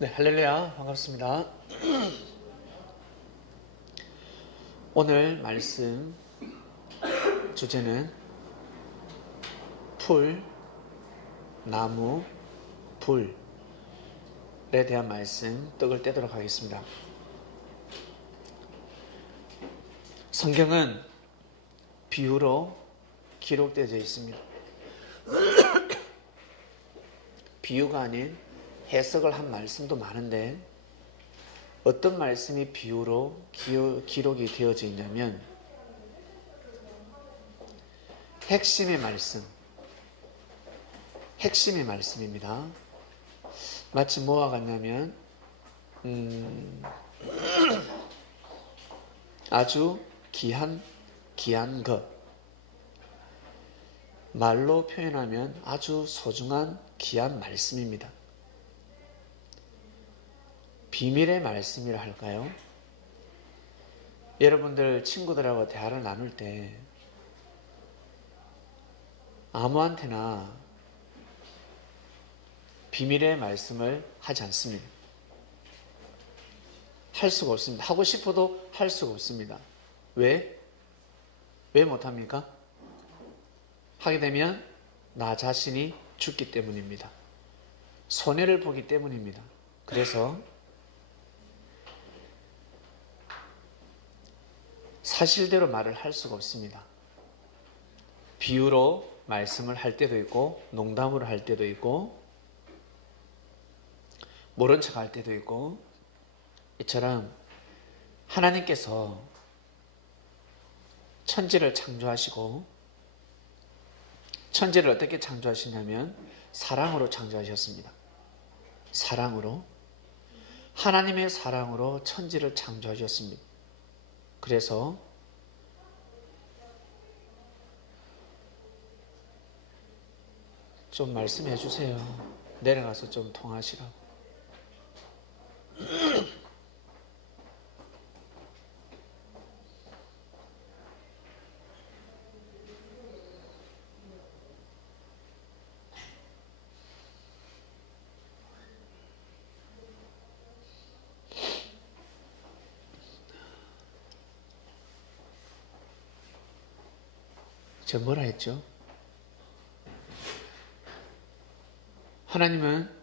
네, 할렐루야. 반갑습니다. 오늘 말씀 주제는 풀, 나무, 불에 대한 말씀 떡을 떼도록 하겠습니다. 성경은 비유로 기록되어져 있습니다. 비유가 아닌 해석을 한 말씀도 많은데 어떤 말씀이 비유로 기록이 되어져 있냐면 핵심의 말씀입니다. 마치 뭐와 같냐면 아주 귀한 것, 말로 표현하면 아주 소중한 귀한 말씀입니다. 비밀의 말씀이라 할까요? 여러분들 친구들하고 대화를 나눌 때 아무한테나 비밀의 말씀을 하지 않습니다. 할 수가 없습니다. 하고 싶어도 할 수가 없습니다. 왜? 왜 못합니까? 하게 되면 나 자신이 죽기 때문입니다. 손해를 보기 때문입니다. 그래서 사실대로 말을 할 수가 없습니다. 비유로 말씀을 할 때도 있고 농담으로 할 때도 있고 모른 척 할 때도 있고 이처럼 하나님께서 천지를 창조하시고 천지를 어떻게 창조하시냐면 사랑으로 창조하셨습니다. 사랑으로 하나님의 사랑으로 천지를 창조하셨습니다. 그래서 좀 말씀해 주세요. 내려가서 좀 통화하시라고. 저 뭐라 했죠? 하나님은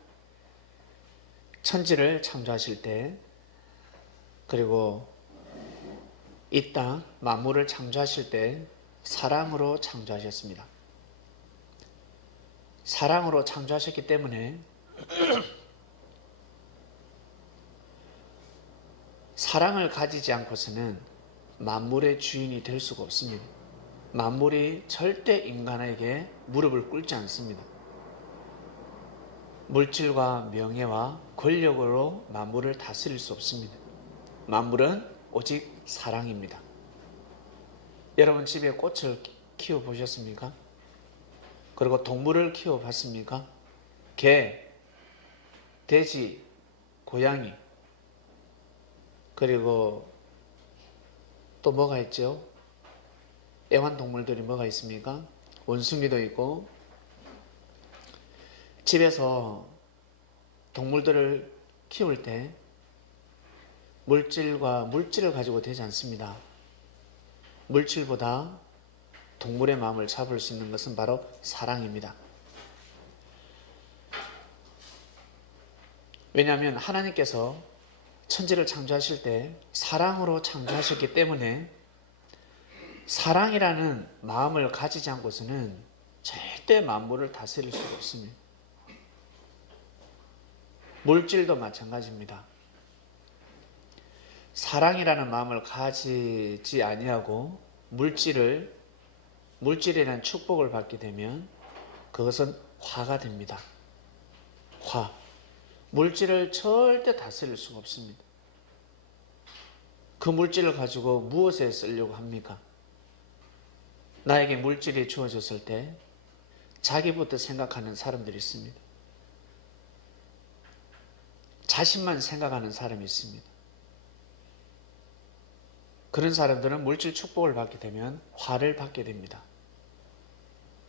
천지를 창조하실 때 그리고 이 땅 만물을 창조하실 때 사랑으로 창조하셨습니다. 사랑으로 창조하셨기 때문에 사랑을 가지지 않고서는 만물의 주인이 될 수가 없습니다. 만물이 절대 인간에게 무릎을 꿇지 않습니다. 물질과 명예와 권력으로 만물을 다스릴 수 없습니다. 만물은 오직 사랑입니다. 여러분 집에 꽃을 키워보셨습니까? 그리고 동물을 키워봤습니까? 개, 돼지, 고양이, 그리고 또 뭐가 있죠? 애완동물들이 뭐가 있습니까? 원숭이도 있고. 집에서 동물들을 키울 때 물질을 가지고 되지 않습니다. 물질보다 동물의 마음을 잡을 수 있는 것은 바로 사랑입니다. 왜냐하면 하나님께서 천지를 창조하실 때 사랑으로 창조하셨기 때문에 사랑이라는 마음을 가지지 않고서는 절대 만물을 다스릴 수가 없습니다. 물질도 마찬가지입니다. 사랑이라는 마음을 가지지 아니하고 물질에 대한 축복을 받게 되면 그것은 화가 됩니다. 화. 물질을 절대 다스릴 수가 없습니다. 그 물질을 가지고 무엇에 쓰려고 합니까? 나에게 물질이 주어졌을 때 자기부터 생각하는 사람들이 있습니다. 자신만 생각하는 사람이 있습니다. 그런 사람들은 물질 축복을 받게 되면 화를 받게 됩니다.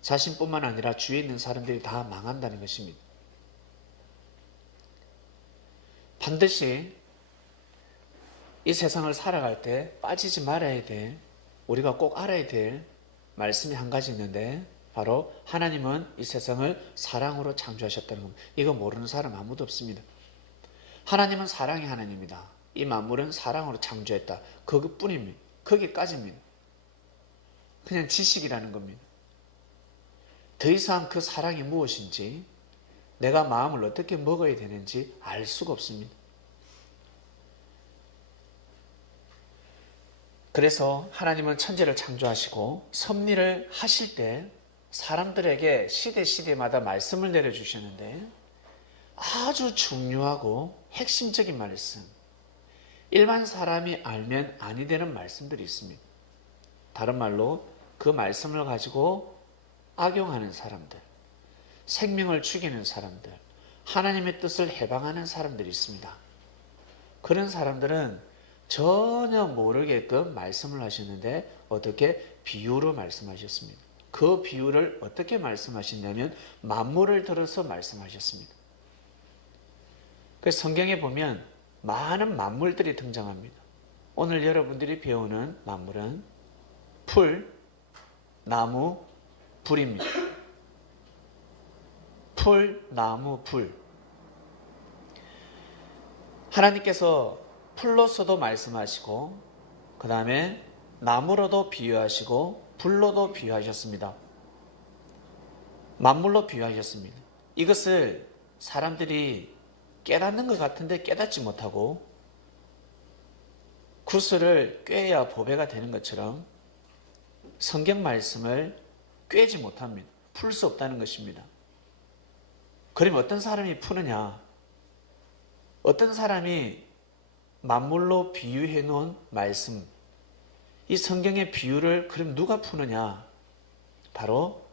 자신뿐만 아니라 주위에 있는 사람들이 다 망한다는 것입니다. 반드시 이 세상을 살아갈 때 빠지지 말아야 될, 우리가 꼭 알아야 될 말씀이 한 가지 있는데, 바로 하나님은 이 세상을 사랑으로 창조하셨다는 겁니다. 이거 모르는 사람 아무도 없습니다. 하나님은 사랑의 하나님이다. 이 만물은 사랑으로 창조했다. 그것뿐입니다. 거기까지입니다. 그냥 지식이라는 겁니다. 더 이상 그 사랑이 무엇인지, 내가 마음을 어떻게 먹어야 되는지 알 수가 없습니다. 그래서 하나님은 천지를 창조하시고 섭리를 하실 때 사람들에게 시대마다 말씀을 내려주시는데, 아주 중요하고 핵심적인 말씀, 일반 사람이 알면 아니 되는 말씀들이 있습니다. 다른 말로 그 말씀을 가지고 악용하는 사람들, 생명을 죽이는 사람들, 하나님의 뜻을 해방하는 사람들이 있습니다. 그런 사람들은 전혀 모르게끔 말씀을 하셨는데 어떻게? 비유로 말씀하셨습니다. 그 비유를 어떻게 말씀하셨냐면 만물을 들어서 말씀하셨습니다. 그래서 성경에 보면 많은 만물들이 등장합니다. 오늘 여러분들이 배우는 만물은 풀, 나무, 불입니다. 풀, 나무, 불. 하나님께서 풀로서도 말씀하시고, 그 다음에 나무로도 비유하시고, 불로도 비유하셨습니다. 만물로 비유하셨습니다. 이것을 사람들이 깨닫는 것 같은데 깨닫지 못하고, 구슬을 꿰야 보배가 되는 것처럼 성경 말씀을 꿰지 못합니다. 풀 수 없다는 것입니다. 그럼 어떤 사람이 푸느냐? 어떤 사람이 만물로 비유해 놓은 말씀, 이 성경의 비유를 그럼 누가 푸느냐? 바로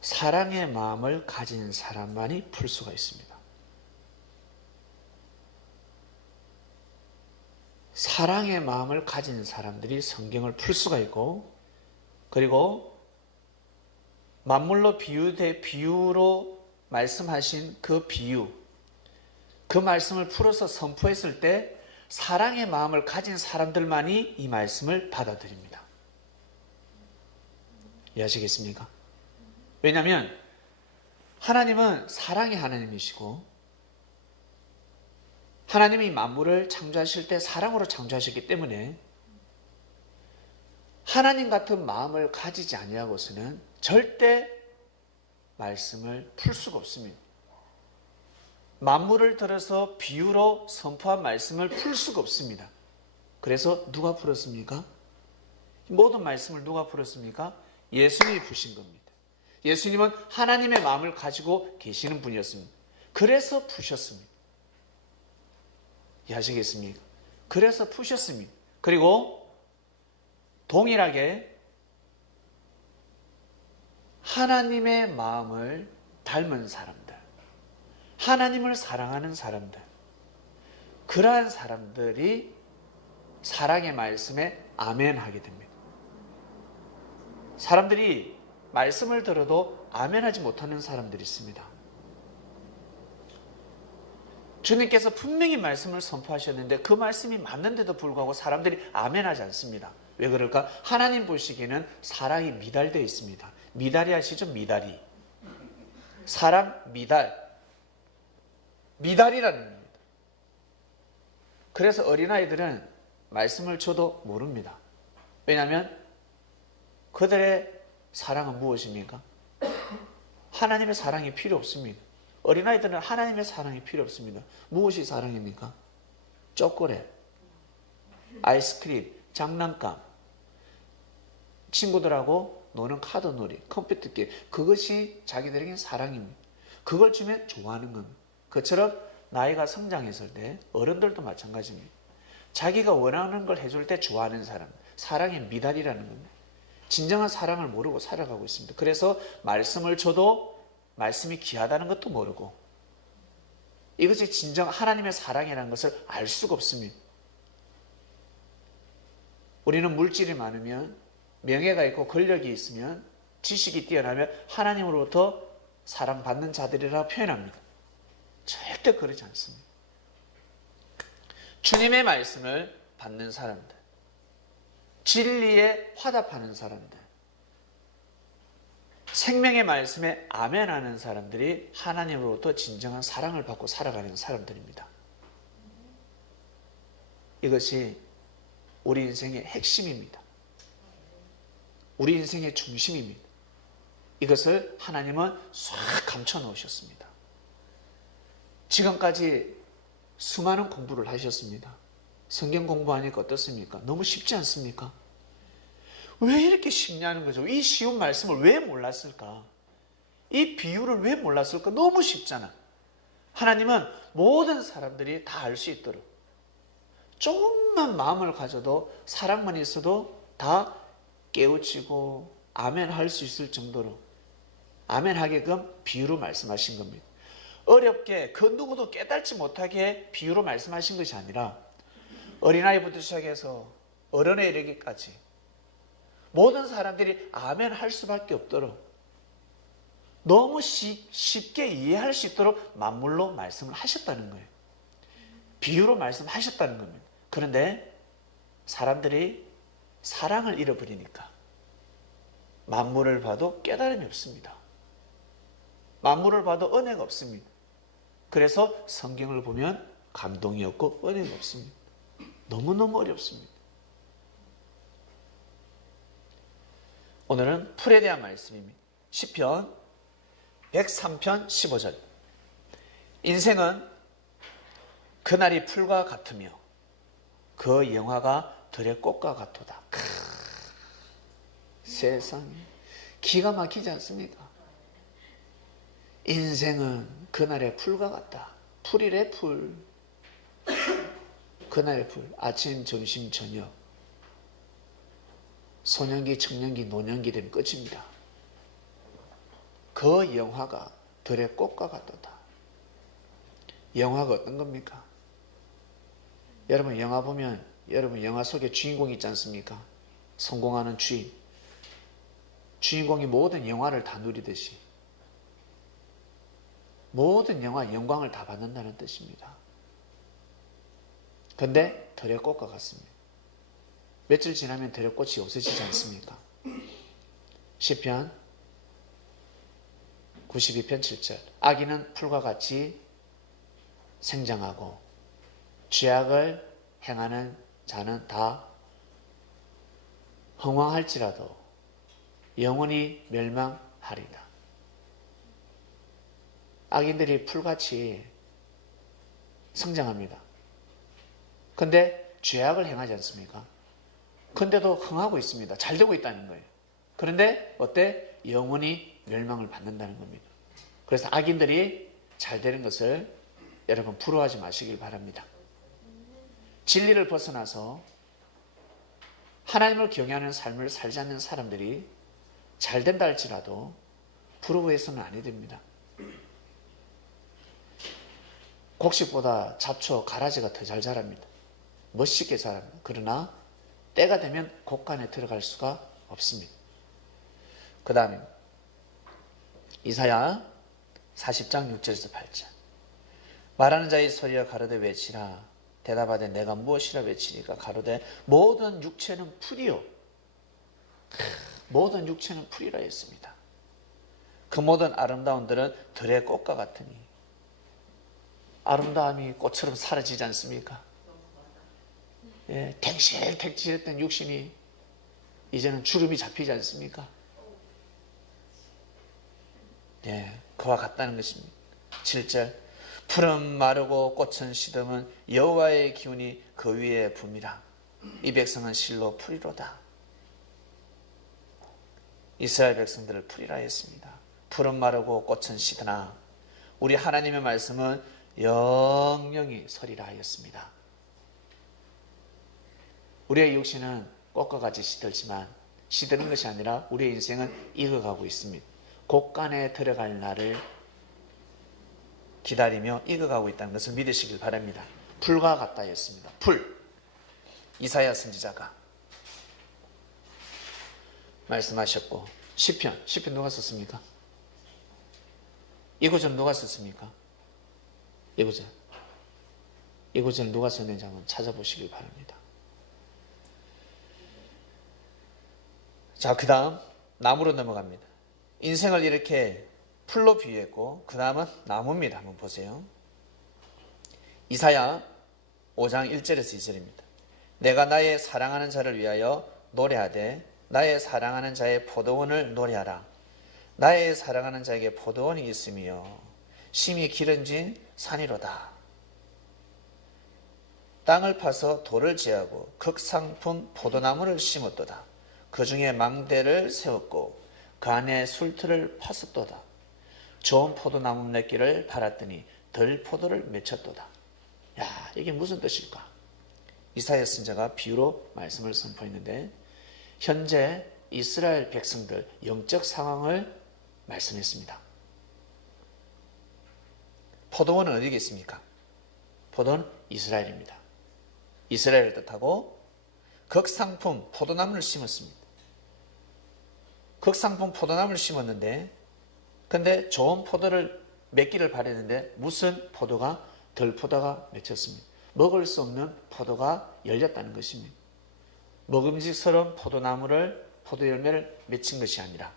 사랑의 마음을 가진 사람만이 풀 수가 있습니다. 사랑의 마음을 가진 사람들이 성경을 풀 수가 있고, 그리고 만물로 비유로 말씀하신 그 비유, 그 말씀을 풀어서 선포했을 때 사랑의 마음을 가진 사람들만이 이 말씀을 받아들입니다. 이해하시겠습니까? 왜냐하면 하나님은 사랑의 하나님이시고, 하나님이 만물을 창조하실 때 사랑으로 창조하셨기 때문에 하나님 같은 마음을 가지지 아니하고서는 절대 말씀을 풀 수가 없습니다. 만물을 들어서 비유로 선포한 말씀을 풀 수가 없습니다. 그래서 누가 풀었습니까? 모든 말씀을 누가 풀었습니까? 예수님이 푸신 겁니다. 예수님은 하나님의 마음을 가지고 계시는 분이었습니다. 그래서 푸셨습니다. 이해하시겠습니까? 그래서 푸셨습니다. 그리고 동일하게 하나님의 마음을 닮은 사람들, 하나님을 사랑하는 사람들, 그러한 사람들이 사랑의 말씀에 아멘하게 됩니다. 사람들이 말씀을 들어도 아멘하지 못하는 사람들이 있습니다. 주님께서 분명히 말씀을 선포하셨는데 그 말씀이 맞는데도 불구하고 사람들이 아멘하지 않습니다. 왜 그럴까? 하나님 보시기에는 사랑이 미달되어 있습니다. 미달이 아시죠? 미달이. 사랑 미달. 미달이라는 겁니다. 그래서 어린아이들은 말씀을 줘도 모릅니다. 왜냐하면 그들의 사랑은 무엇입니까? 하나님의 사랑이 필요 없습니다. 어린아이들은 하나님의 사랑이 필요 없습니다. 무엇이 사랑입니까? 초콜릿, 아이스크림, 장난감, 친구들하고 노는 카드놀이, 컴퓨터 게임, 그것이 자기들에게는 사랑입니다. 그걸 주면 좋아하는 겁니다. 그처럼 나이가 성장했을 때 어른들도 마찬가지입니다. 자기가 원하는 걸 해줄 때 좋아하는 사람, 사랑의 미달이라는 겁니다. 진정한 사랑을 모르고 살아가고 있습니다. 그래서 말씀을 줘도 말씀이 귀하다는 것도 모르고, 이것이 진정 하나님의 사랑이라는 것을 알 수가 없습니다. 우리는 물질이 많으면, 명예가 있고 권력이 있으면, 지식이 뛰어나면 하나님으로부터 사랑받는 자들이라 표현합니다. 절대 그러지 않습니다. 주님의 말씀을 받는 사람들, 진리에 화답하는 사람들, 생명의 말씀에 아멘하는 사람들이 하나님으로부터 진정한 사랑을 받고 살아가는 사람들입니다. 이것이 우리 인생의 핵심입니다. 우리 인생의 중심입니다. 이것을 하나님은 싹 감춰 놓으셨습니다. 지금까지 수많은 공부를 하셨습니다. 성경 공부하니까 어떻습니까? 너무 쉽지 않습니까? 왜 이렇게 쉽냐는 거죠. 이 쉬운 말씀을 왜 몰랐을까? 이 비유를 왜 몰랐을까? 너무 쉽잖아. 하나님은 모든 사람들이 다 알 수 있도록 조금만 마음을 가져도 사랑만 있어도 다 깨우치고 아멘 할 수 있을 정도로 아멘 하게끔 비유로 말씀하신 겁니다. 어렵게 그 누구도 깨달지 못하게 비유로 말씀하신 것이 아니라 어린아이부터 시작해서 어른에 이르기까지 모든 사람들이 아멘 할 수밖에 없도록 너무 쉽게 이해할 수 있도록 만물로 말씀을 하셨다는 거예요. 비유로 말씀하셨다는 겁니다. 그런데 사람들이 사랑을 잃어버리니까 만물을 봐도 깨달음이 없습니다. 만물을 봐도 은혜가 없습니다. 그래서 성경을 보면 감동이 없고 은혜가 없습니다. 너무너무 어렵습니다. 오늘은 풀에 대한 말씀입니다. 시편 103편 15절. 인생은 그날이 풀과 같으며 그 영화가 들의 꽃과 같도다. 세상에 기가 막히지 않습니까? 인생은 그날의 풀과 같다. 풀이래 풀. 그날의 풀. 아침, 점심, 저녁. 소년기, 청년기, 노년기 되면 끝입니다. 그 영화가 들의 꽃과 같도다. 영화가 어떤 겁니까? 여러분 영화 보면 여러분 영화 속에 주인공이 있지 않습니까? 성공하는 주인. 주인공이 모든 영화를 다 누리듯이 모든 영화 영광을 다 받는다는 뜻입니다. 그런데 들의 꽃과 같습니다. 며칠 지나면 들의 꽃이 없어지지 않습니까? 시편 92편 7절. 악인은 풀과 같이 생장하고 죄악을 행하는 자는 다 흥황할지라도 영원히 멸망하리다. 악인들이 풀같이 성장합니다. 근데 죄악을 행하지 않습니까? 근데도 흥하고 있습니다. 잘 되고 있다는 거예요. 그런데 어때? 영원히 멸망을 받는다는 겁니다. 그래서 악인들이 잘 되는 것을 여러분 부러워하지 마시길 바랍니다. 진리를 벗어나서 하나님을 경외하는 삶을 살지 않는 사람들이 잘 된다 할지라도 부러워해서는 아니 됩니다. 곡식보다 잡초, 가라지가 더 잘 자랍니다. 멋있게 자랍니다. 그러나 때가 되면 곡간에 들어갈 수가 없습니다. 그 다음에 이사야 40장 6절에서 8절. 말하는 자의 소리가 가로되 외치라. 대답하되 내가 무엇이라 외치리까. 가로되 모든 육체는 풀이요. 모든 육체는 풀이라 했습니다. 그 모든 아름다운들은 들의 꽃과 같으니. 아름다움이 꽃처럼 사라지지 않습니까? 예, 탱실탱실했던 육신이 이제는 주름이 잡히지 않습니까? 예, 그와 같다는 것입니다. 7절. 풀은 마르고 꽃은 시듬은 여호와의 기운이 그 위에 붐이라. 이 백성은 실로 풀이로다. 이스라엘 백성들을 풀이라 했습니다. 풀은 마르고 꽃은 시드나 우리 하나님의 말씀은 영영이 서리라 하였습니다. 우리의 육신은 꽃과 같이 시들지만 시드는 것이 아니라 우리의 인생은 익어가고 있습니다. 곡간에 들어갈 날을 기다리며 익어가고 있다는 것을 믿으시길 바랍니다. 풀과 같다 했습니다. 풀. 이사야 선지자가 말씀하셨고 시편 누가 썼습니까? 이 구절 누가 썼습니까? 이 구절 이 구절을 누가 썼는지 한번 찾아보시길 바랍니다. 자, 그 다음 나무로 넘어갑니다. 인생을 이렇게 풀로 비유했고 그 다음은 나무입니다. 한번 보세요. 이사야 5장 1절에서 2절입니다. 내가 나의 사랑하는 자를 위하여 노래하되 나의 사랑하는 자의 포도원을 노래하라. 나의 사랑하는 자에게 포도원이 있으며 심히 기름진 산이로다. 땅을 파서 돌을 제하고 극상품 포도나무를 심었도다. 그 중에 망대를 세웠고 그 안에 술틀을 팠었도다. 좋은 포도나무 맺기를 바랐더니 덜 포도를 맺혔도다. 야, 이게 무슨 뜻일까? 이사야 선지자가 비유로 말씀을 선포했는데 현재 이스라엘 백성들 영적 상황을 말씀했습니다. 포도원은 어디에 있습니까? 포도원은 이스라엘입니다. 이스라엘을 뜻하고 극상품 포도나무를 심었습니다. 극상품 포도나무를 심었는데 근데 좋은 포도를 맺기를 바랬는데 무슨 포도가 덜 포도가 맺혔습니다. 먹을 수 없는 포도가 열렸다는 것입니다. 먹음직스러운 포도나무를 포도 열매를 맺힌 것이 아니라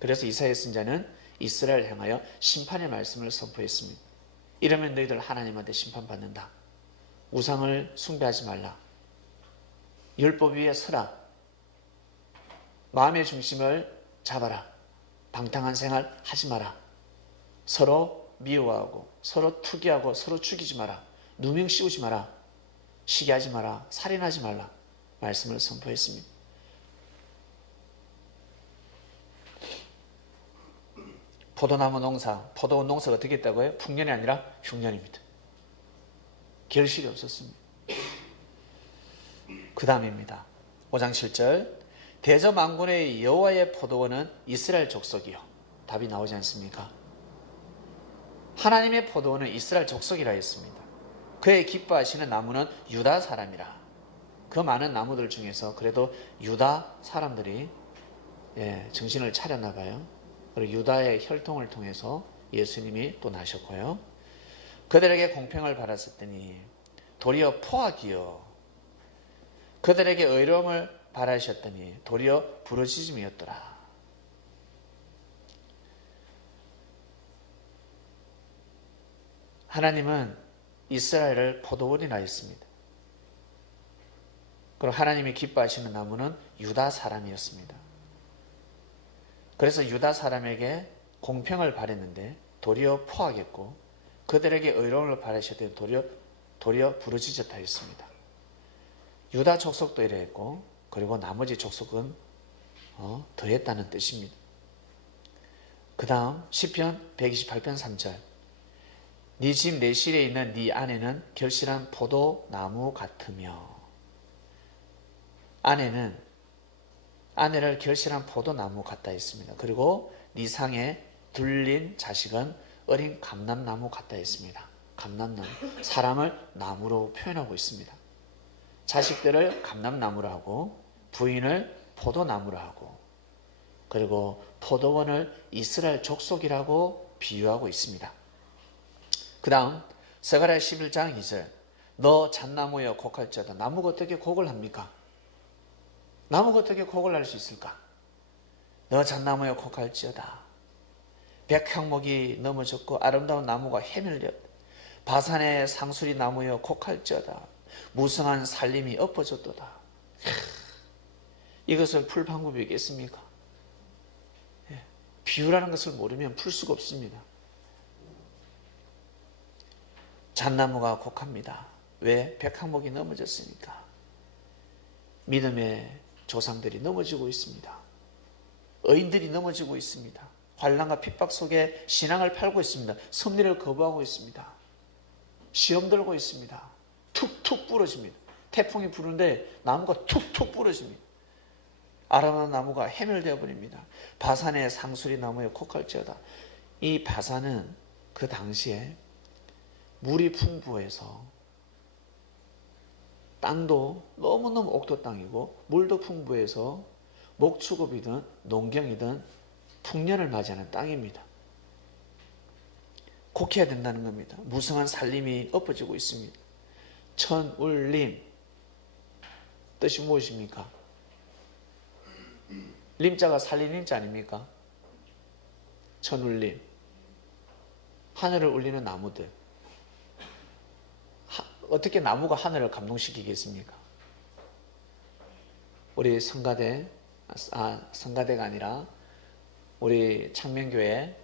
그래서 이사야 선지자는 이스라엘을 향하여 심판의 말씀을 선포했습니다. 이러면 너희들 하나님한테 심판받는다. 우상을 숭배하지 말라. 율법 위에 서라. 마음의 중심을 잡아라. 방탕한 생활 하지 마라. 서로 미워하고 서로 투기하고 서로 죽이지 마라. 누명 씌우지 마라. 시기하지 마라. 살인하지 말라. 말씀을 선포했습니다. 포도나무 농사, 포도원 농사가 어떻게 했다고요? 풍년이 아니라 흉년입니다. 결실이 없었습니다. 그 다음입니다. 5장 7절 대저만군의 여호와의 포도원은 이스라엘 족속이요. 답이 나오지 않습니까? 하나님의 포도원은 이스라엘 족속이라 했습니다. 그의 기뻐하시는 나무는 유다 사람이라. 그 많은 나무들 중에서 그래도 유다 사람들이 정신을 차렸나 봐요. 그리고 유다의 혈통을 통해서 예수님이 또 나셨고요. 그들에게 공평을 바랐었더니 도리어 포악이요. 그들에게 의로움을 바라셨더니 도리어 부르짖음이었더라. 하나님은 이스라엘을 포도원이라 했습니다. 그리고 하나님이 기뻐하시는 나무는 유다 사람이었습니다. 그래서 유다 사람에게 공평을 바랬는데 도리어 포악했고 그들에게 의로움을 바라셨더니 도리어 부르짖었다 했습니다. 유다 족속도 이러했고 그리고 나머지 족속은 더했다는 뜻입니다. 그 다음 시편 128편 3절 네 집 내실에 있는 네 아내는 결실한 포도나무 같으며 아내를 결실한 포도나무 같다 했습니다. 그리고 네 상에 둘린 자식은 어린 감람나무 같다 했습니다. 감람나무, 사람을 나무로 표현하고 있습니다. 자식들을 감람나무로 하고 부인을 포도나무로 하고 그리고 포도원을 이스라엘 족속이라고 비유하고 있습니다. 그 다음 스가랴 11장 2절 너 잣나무여 곡할지어다. 나무가 어떻게 곡을 합니까? 나무가 어떻게 곡을 할 수 있을까? 너 잣나무여 곡할지어다. 백향목이 넘어졌고 아름다운 나무가 헤밀렸다. 바산의 상수리 나무여 곡할지어다. 무성한 살림이 엎어졌도다. 이것을 풀 방법이 있겠습니까? 비유라는 것을 모르면 풀 수가 없습니다. 잣나무가 곡합니다. 왜? 백향목이 넘어졌으니까. 믿음의 조상들이 넘어지고 있습니다. 의인들이 넘어지고 있습니다. 환난과 핍박 속에 신앙을 팔고 있습니다. 섭리를 거부하고 있습니다. 시험 들고 있습니다. 툭툭 부러집니다. 태풍이 부는데 나무가 툭툭 부러집니다. 아름다운 나무가 해멸되어 버립니다. 바산의 상수리 나무에 곡할지어다. 이 바산은 그 당시에 물이 풍부해서 땅도 너무너무 옥토 땅이고 물도 풍부해서 목축업이든 농경이든 풍년을 맞이하는 땅입니다. 곡해야 된다는 겁니다. 무성한 살림이 엎어지고 있습니다. 천울림. 뜻이 무엇입니까? 림자가 살리림자 아닙니까? 천울림. 하늘을 울리는 나무들. 어떻게 나무가 하늘을 감동시키겠습니까? 우리 성가대가 아니라 우리 창명교회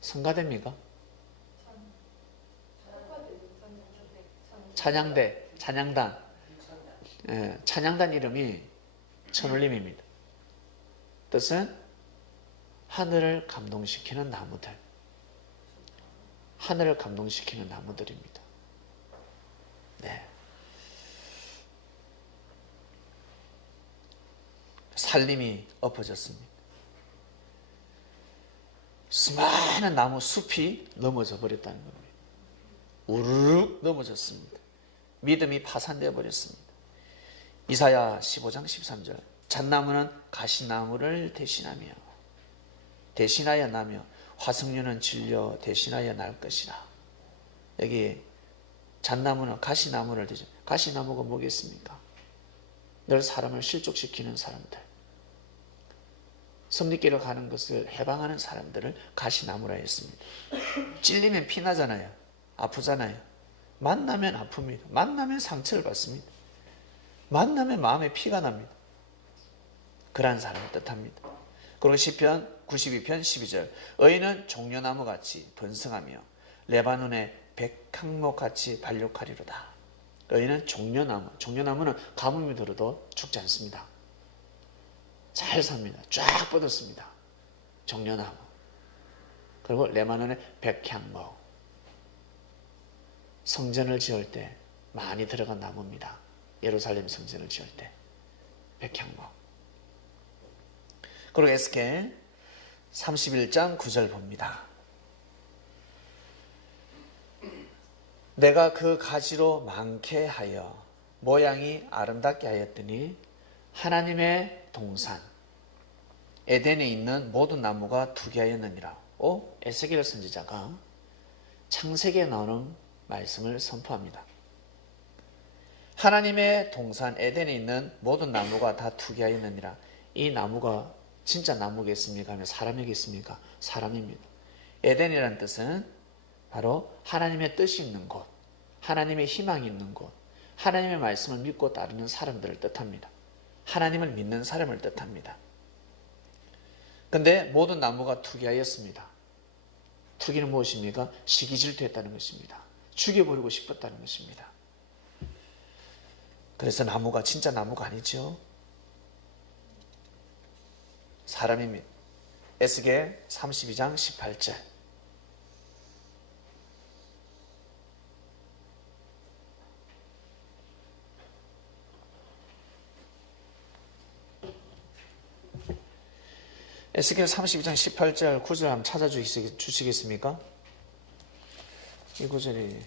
성가대입니까? 찬양단. 찬양단 이름이 천울림입니다. 뜻은 하늘을 감동시키는 나무들. 하늘을 감동시키는 나무들입니다. 네. 살림이 엎어졌습니다. 수많은 나무 숲이 넘어져 버렸다는 겁니다. 우르륵 넘어졌습니다. 믿음이 파산되어 버렸습니다. 이사야 15장 13절. 잣나무는 가시나무를 대신하여 나며 화석류는 진려 대신하여 날 것이라. 여기 잣나무는 가시나무를 대신. 가시나무가 뭐겠습니까? 늘 사람을 실족시키는 사람들, 섭리길을 가는 것을 해방하는 사람들을 가시나무라 했습니다. 찔리면 피나잖아요. 아프잖아요. 만나면 아픕니다. 만나면 상처를 받습니다. 만나면 마음에 피가 납니다. 그러한 사람을 뜻합니다. 그리고 시편 92편 12절. 의인은 종려나무같이 번성하며 레바논의 백향목같이 발육하리로다. 의인은 종려나무. 종려나무는 가뭄이 들어도 죽지 않습니다. 잘 삽니다. 쫙 뻗었습니다. 종려나무. 그리고 레바논의 백향목. 성전을 지을 때 많이 들어간 나무입니다. 예루살렘 성전을 지을 때 백향목. 그리고 에스겔 31장 9절 봅니다. 내가 그 가지로 많게 하여 모양이 아름답게 하였더니 하나님의 동산 에덴에 있는 모든 나무가 두게 하였느니라. 에스겔 선지자가 창세기에 나오는 말씀을 선포합니다. 하나님의 동산 에덴에 있는 모든 나무가 다 두게 하였느니라. 이 나무가 진짜 나무겠습니까? 아니면 사람이겠습니까? 사람입니다. 에덴이라는 뜻은 바로 하나님의 뜻이 있는 곳, 하나님의 희망이 있는 곳, 하나님의 말씀을 믿고 따르는 사람들을 뜻합니다. 하나님을 믿는 사람을 뜻합니다. 그런데 모든 나무가 투기하였습니다. 투기는 무엇입니까? 시기질투했다는 것입니다. 죽여버리고 싶었다는 것입니다. 그래서 나무가 진짜 나무가 아니죠. 사람입니다. 에스겔 32장 18절. 에스겔 32장 18절 9절 한번 찾아주시겠습니까? 이 구절이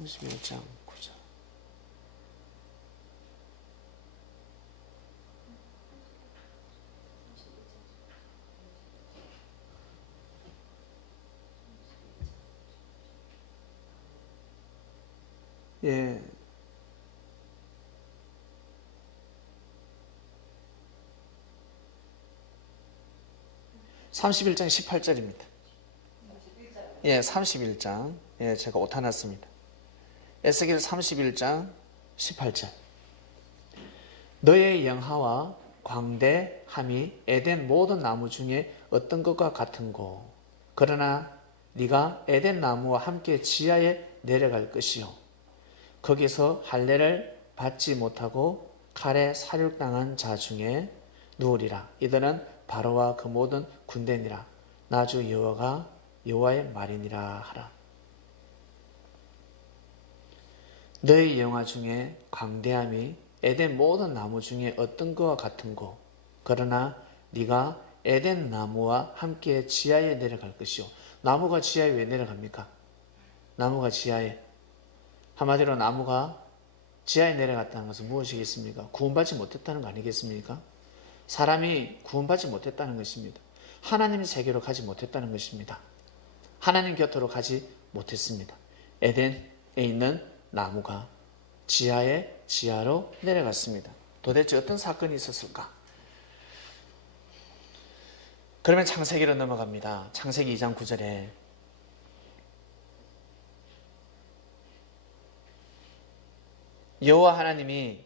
(31장 9절) 예. (31장 18절입니다) 예, 31장. 예, 제가 오타났습니다. 에스겔 31장 18절. 너의 영화와 광대함이 에덴 모든 나무 중에 어떤 것과 같은고. 그러나 네가 에덴 나무와 함께 지하에 내려갈 것이요. 거기서 할례를 받지 못하고 칼에 사륙당한 자 중에 누우리라. 이들은 바로와 그 모든 군대니라. 나 주 여호와가 여호와의 말이니라 하라. 너의 영화 중에 광대함이 에덴 모든 나무 중에 어떤 거와 같은 거. 그러나 네가 에덴 나무와 함께 지하에 내려갈 것이요. 나무가 지하에 왜 내려갑니까? 나무가 지하에. 한마디로 나무가 지하에 내려갔다는 것은 무엇이겠습니까? 구원받지 못했다는 거 아니겠습니까? 사람이 구원받지 못했다는 것입니다. 하나님 세계로 가지 못했다는 것입니다. 하나님 곁으로 가지 못했습니다. 에덴에 있는 나무가 지하로 내려갔습니다. 도대체 어떤 사건이 있었을까? 그러면 창세기로 넘어갑니다. 창세기 2장 9절에 여호와 하나님이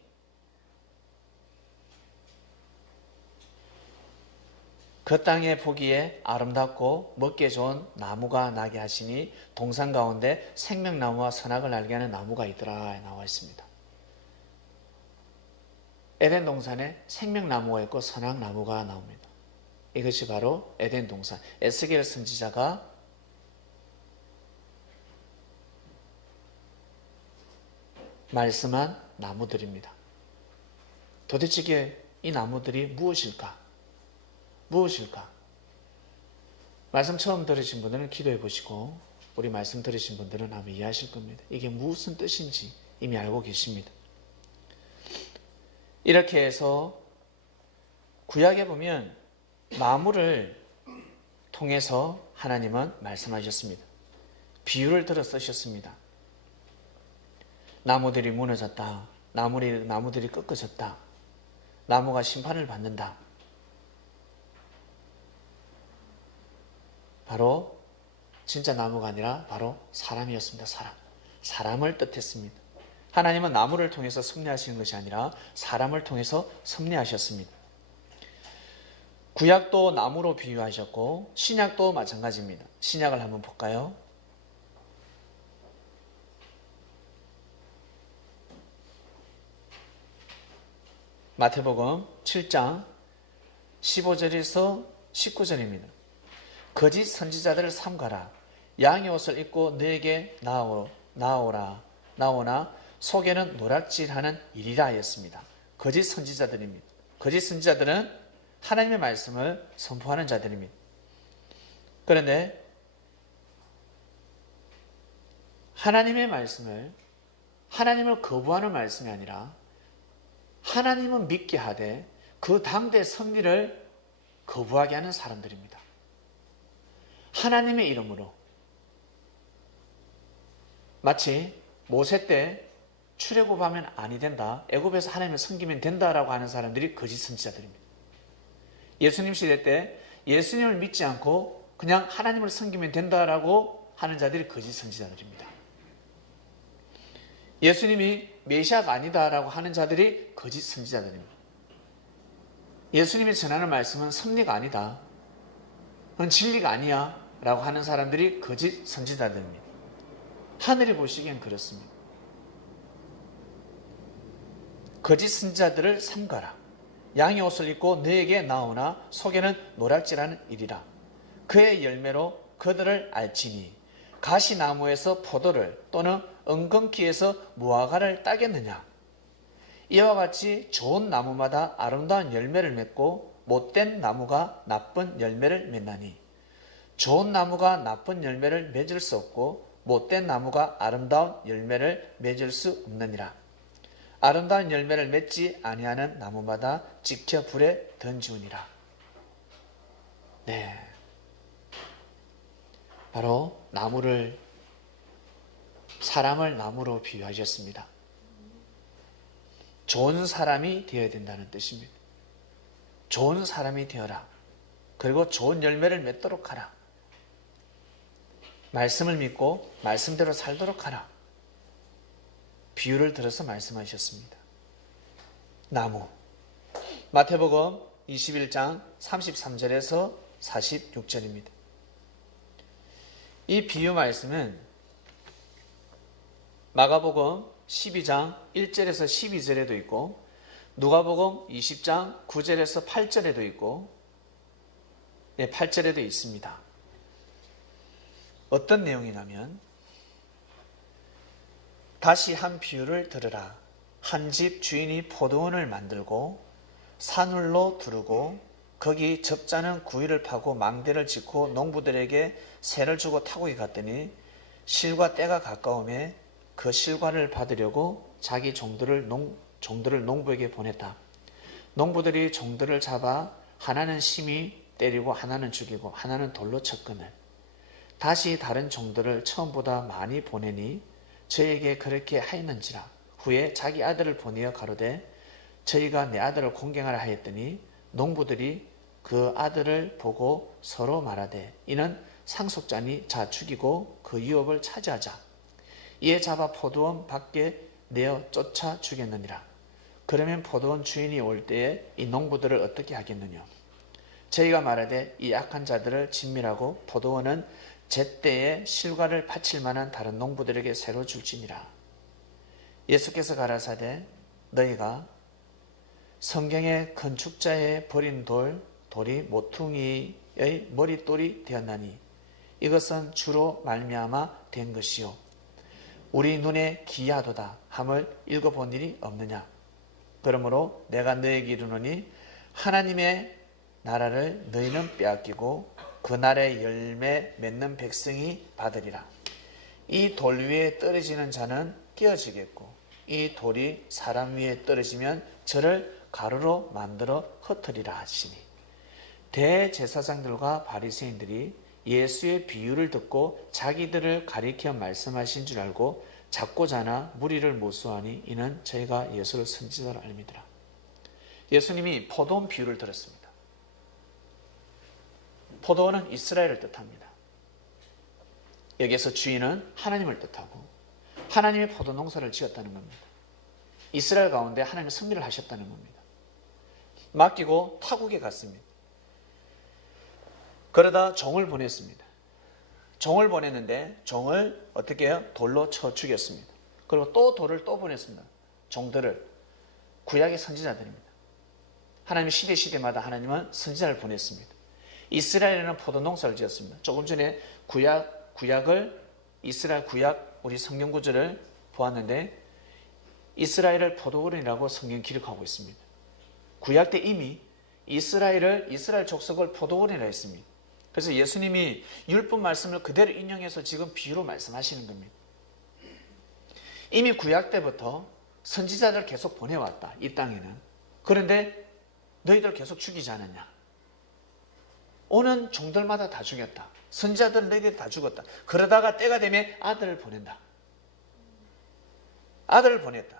그 땅에 보기에 아름답고 먹기에 좋은 나무가 나게 하시니 동산 가운데 생명나무와 선악을 알게 하는 나무가 있더라 나와 있습니다. 에덴 동산에 생명나무가 있고 선악나무가 나옵니다. 이것이 바로 에덴 동산. 에스겔 선지자가 말씀한 나무들입니다. 도대체 이 나무들이 무엇일까? 무엇일까? 말씀 처음 들으신 분들은 기도해 보시고 우리 말씀 들으신 분들은 아마 이해하실 겁니다. 이게 무슨 뜻인지 이미 알고 계십니다. 이렇게 해서 구약에 보면 나무를 통해서 하나님은 말씀하셨습니다. 비유를 들어 쓰셨습니다. 나무들이 무너졌다. 나무들이 꺾어졌다. 나무가 심판을 받는다. 바로 진짜 나무가 아니라 바로 사람이었습니다. 사람을 뜻했습니다. 하나님은 나무를 통해서 섭리하시는 것이 아니라 사람을 통해서 섭리하셨습니다. 구약도 나무로 비유하셨고 신약도 마찬가지입니다. 신약을 한번 볼까요? 마태복음 7장 15절에서 19절입니다. 거짓 선지자들을 삼가라. 양의 옷을 입고 너에게 나오나 속에는 노략질하는 일이라 하였습니다. 거짓 선지자들입니다. 거짓 선지자들은 하나님의 말씀을 선포하는 자들입니다. 그런데 하나님의 말씀을 하나님을 거부하는 말씀이 아니라 하나님은 믿게 하되 그 당대 섭리를 거부하게 하는 사람들입니다. 하나님의 이름으로 마치 모세 때 출애굽하면 아니 된다. 애굽에서 하나님을 섬기면 된다라고 하는 사람들이 거짓 선지자들입니다. 예수님 시대 때 예수님을 믿지 않고 그냥 하나님을 섬기면 된다라고 하는 자들이 거짓 선지자들입니다. 예수님이 메시아가 아니다라고 하는 자들이 거짓 선지자들입니다. 예수님이 전하는 말씀은 섭리가 아니다. 그건 진리가 아니야 라고 하는 사람들이 거짓 선지자들입니다. 하늘이 보시기엔 그렇습니다. 거짓 선지자들을 삼가라. 양의 옷을 입고 너에게 나오나 속에는 노략질하는 일이라. 그의 열매로 그들을 알지니 가시나무에서 포도를 또는 엉겅퀴에서 무화과를 따겠느냐. 이와 같이 좋은 나무마다 아름다운 열매를 맺고 못된 나무가 나쁜 열매를 맺나니 좋은 나무가 나쁜 열매를 맺을 수 없고 못된 나무가 아름다운 열매를 맺을 수 없느니라. 아름다운 열매를 맺지 아니하는 나무마다 찍혀 불에 던지우니라. 네, 바로 사람을 나무로 비유하셨습니다. 좋은 사람이 되어야 된다는 뜻입니다. 좋은 사람이 되어라. 그리고 좋은 열매를 맺도록 하라. 말씀을 믿고 말씀대로 살도록 하라. 비유를 들어서 말씀하셨습니다. 나무. 마태복음 21장 33절에서 46절입니다. 이 비유 말씀은 마가복음 12장 1절에서 12절에도 있고 누가복음 20장 9절에서 8절에도 있고 8절에도 있습니다. 어떤 내용이냐면 다시 한 비유를 들으라. 한 집 주인이 포도원을 만들고 산울로 두르고 거기 적잖은 구유를 파고 망대를 짓고 농부들에게 세를 주고 타국에 갔더니 실과 때가 가까움에 그 실과를 받으려고 자기 종들을 농부에게 보냈다. 농부들이 종들을 잡아 하나는 심히 때리고 하나는 죽이고 하나는 돌로 쳤거늘 다시 다른 종들을 처음보다 많이 보내니 저에게 그렇게 하였는지라. 후에 자기 아들을 보내어 가로되 저희가 내 아들을 공경하라 하였더니 농부들이 그 아들을 보고 서로 말하되 이는 상속자니 자 죽이고 그 유업을 차지하자. 이에 잡아 포도원 밖에 내어 쫓아 죽였느니라. 그러면 포도원 주인이 올 때에 이 농부들을 어떻게 하겠느냐. 저희가 말하되 이 악한 자들을 진멸하고 포도원은 제때에 실과를 바칠 만한 다른 농부들에게 새로 줄지니라. 예수께서 가라사대 너희가 성경의 건축자의 버린 돌이 모퉁이의 머릿돌이 되었나니 이것은 주로 말미암아 된 것이요 우리 눈에 기이하도다 함을 읽어본 일이 없느냐. 그러므로 내가 너에게 이르노니 하나님의 나라를 너희는 빼앗기고 그 날에 열매 맺는 백성이 받으리라. 이 돌 위에 떨어지는 자는 깨어지겠고 이 돌이 사람 위에 떨어지면 저를 가루로 만들어 흩으리라 하시니 대제사장들과 바리새인들이 예수의 비유를 듣고 자기들을 가리켜 말씀하신 줄 알고 잡고자 하나 무리를 모수하니 이는 저희가 예수를 선지자로 알미더라. 예수님이 포도원 비유를 들었습니다. 포도원은 이스라엘을 뜻합니다. 여기에서 주인은 하나님을 뜻하고 하나님이 포도 농사를 지었다는 겁니다. 이스라엘 가운데 하나님이 승리를 하셨다는 겁니다. 맡기고 타국에 갔습니다. 그러다 종을 보냈습니다. 종을 보냈는데 종을 어떻게 해요? 돌로 쳐 죽였습니다. 그리고 또 돌을 또 보냈습니다. 종들을 구약의 선지자들입니다. 하나님 시대마다 하나님은 선지자를 보냈습니다. 이스라엘에는 포도 농사를 지었습니다. 조금 전에 이스라엘 구약 우리 성경 구절을 보았는데 이스라엘을 포도원이라고 성경 기록하고 있습니다. 구약 때 이미 이스라엘 족속을 포도원이라 했습니다. 그래서 예수님이 율법 말씀을 그대로 인용해서 지금 비유로 말씀하시는 겁니다. 이미 구약 때부터 선지자들 계속 보내왔다. 이 땅에는. 그런데 너희들 계속 죽이지 않았냐. 오는 종들마다 다 죽였다. 선지자들은 너희들 다 죽었다. 그러다가 때가 되면 아들을 보낸다. 아들을 보냈다.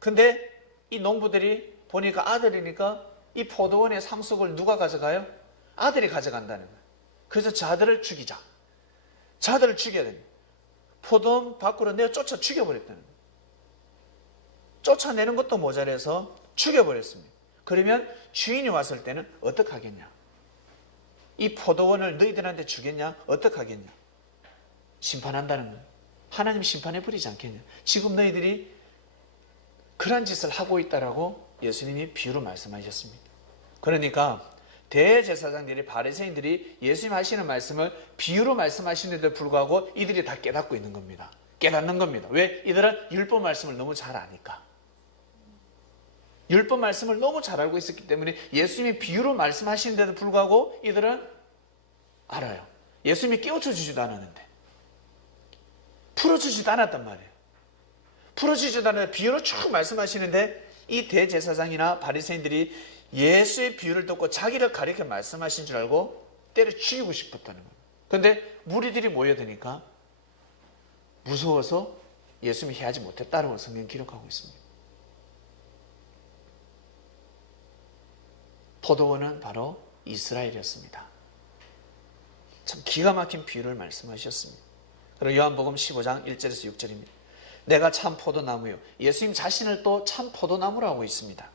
근데 이 농부들이 보니까 아들이니까 이 포도원의 상속을 누가 가져가요? 아들이 가져간다는 거예요. 그래서 자들을 죽이자. 자들을 죽여야 됩니다. 포도원 밖으로 내어 쫓아 죽여버렸다는 거예요. 쫓아내는 것도 모자라서 죽여버렸습니다. 그러면 주인이 왔을 때는 어떻게 하겠냐? 이 포도원을 너희들한테 주겠냐? 어떻게 하겠냐? 심판한다는 거예요. 하나님 심판해버리지 않겠냐? 지금 너희들이 그런 짓을 하고 있다라고 예수님이 비유로 말씀하셨습니다. 그러니까 대제사장들이 바리새인들이 예수님 하시는 말씀을 비유로 말씀하시는데도 불구하고 이들이 다 깨닫고 있는 겁니다. 깨닫는 겁니다. 왜? 이들은 율법 말씀을 너무 잘 아니까. 율법 말씀을 너무 잘 알고 있었기 때문에 예수님이 비유로 말씀하시는데도 불구하고 이들은 알아요. 예수님이 깨우쳐 주지도 않았는데 풀어주지도 않았단 말이에요. 풀어주지도 않았는데 비유로 쭉 말씀하시는데 이 대제사장이나 바리새인들이 예수의 비유를 듣고 자기를 가리켜 말씀하신 줄 알고 때려 죽이고 싶었다는 거예요. 그런데 무리들이 모여드니까 무서워서 예수님이 해하지 못했다고 성경 기록하고 있습니다. 포도원은 바로 이스라엘이었습니다. 참 기가 막힌 비유를 말씀하셨습니다. 그리고 요한복음 15장 1절에서 6절입니다. 내가 참 포도나무요. 예수님 자신을 또 참 포도나무로 하고 있습니다.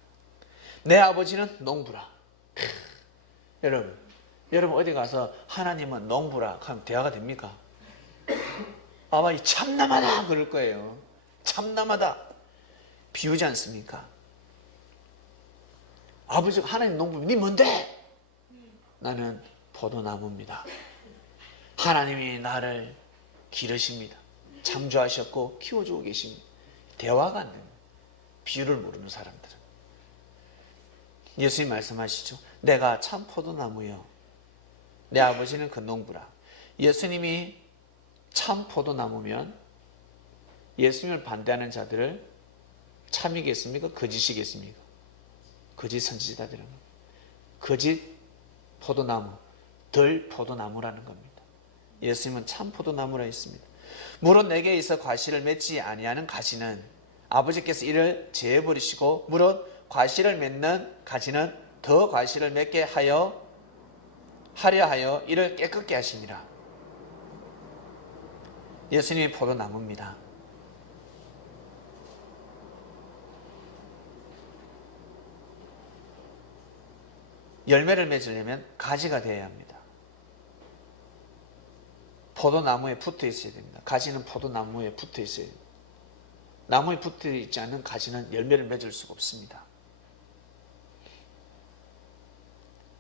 내 아버지는 농부라. 여러분 어디 가서 하나님은 농부라 하면 대화가 됩니까? 아마 이 참남하다 그럴 거예요. 참남하다. 비우지 않습니까? 아버지가 하나님 농부, 니 뭔데? 나는 포도나무입니다. 하나님이 나를 기르십니다. 창조하셨고 키워주고 계십니다. 대화가 안 됩니다. 비유를 모르는 사람들은. 예수님 말씀하시죠. 내가 참 포도나무요, 내 아버지는 그 농부라. 예수님이 참 포도나무면 예수님을 반대하는 자들을 참이겠습니까? 거짓이겠습니까? 거짓 선지자들은 거짓 포도나무, 덜 포도나무라는 겁니다. 예수님은 참 포도나무라 했습니다. 무릇 내게 있어 과실을 맺지 아니하는 가지는 아버지께서 이를 제해버리시고, 무릇 과실을 맺는 가지는 더 과실을 맺게 하려 하여 이를 깨끗게 하시니라. 예수님이 포도나무입니다. 열매를 맺으려면 가지가 되어야 합니다. 포도나무에 붙어 있어야 됩니다. 가지는 포도나무에 붙어 있어야 됩니다. 나무에 붙어 있지 않은 가지는 열매를 맺을 수가 없습니다.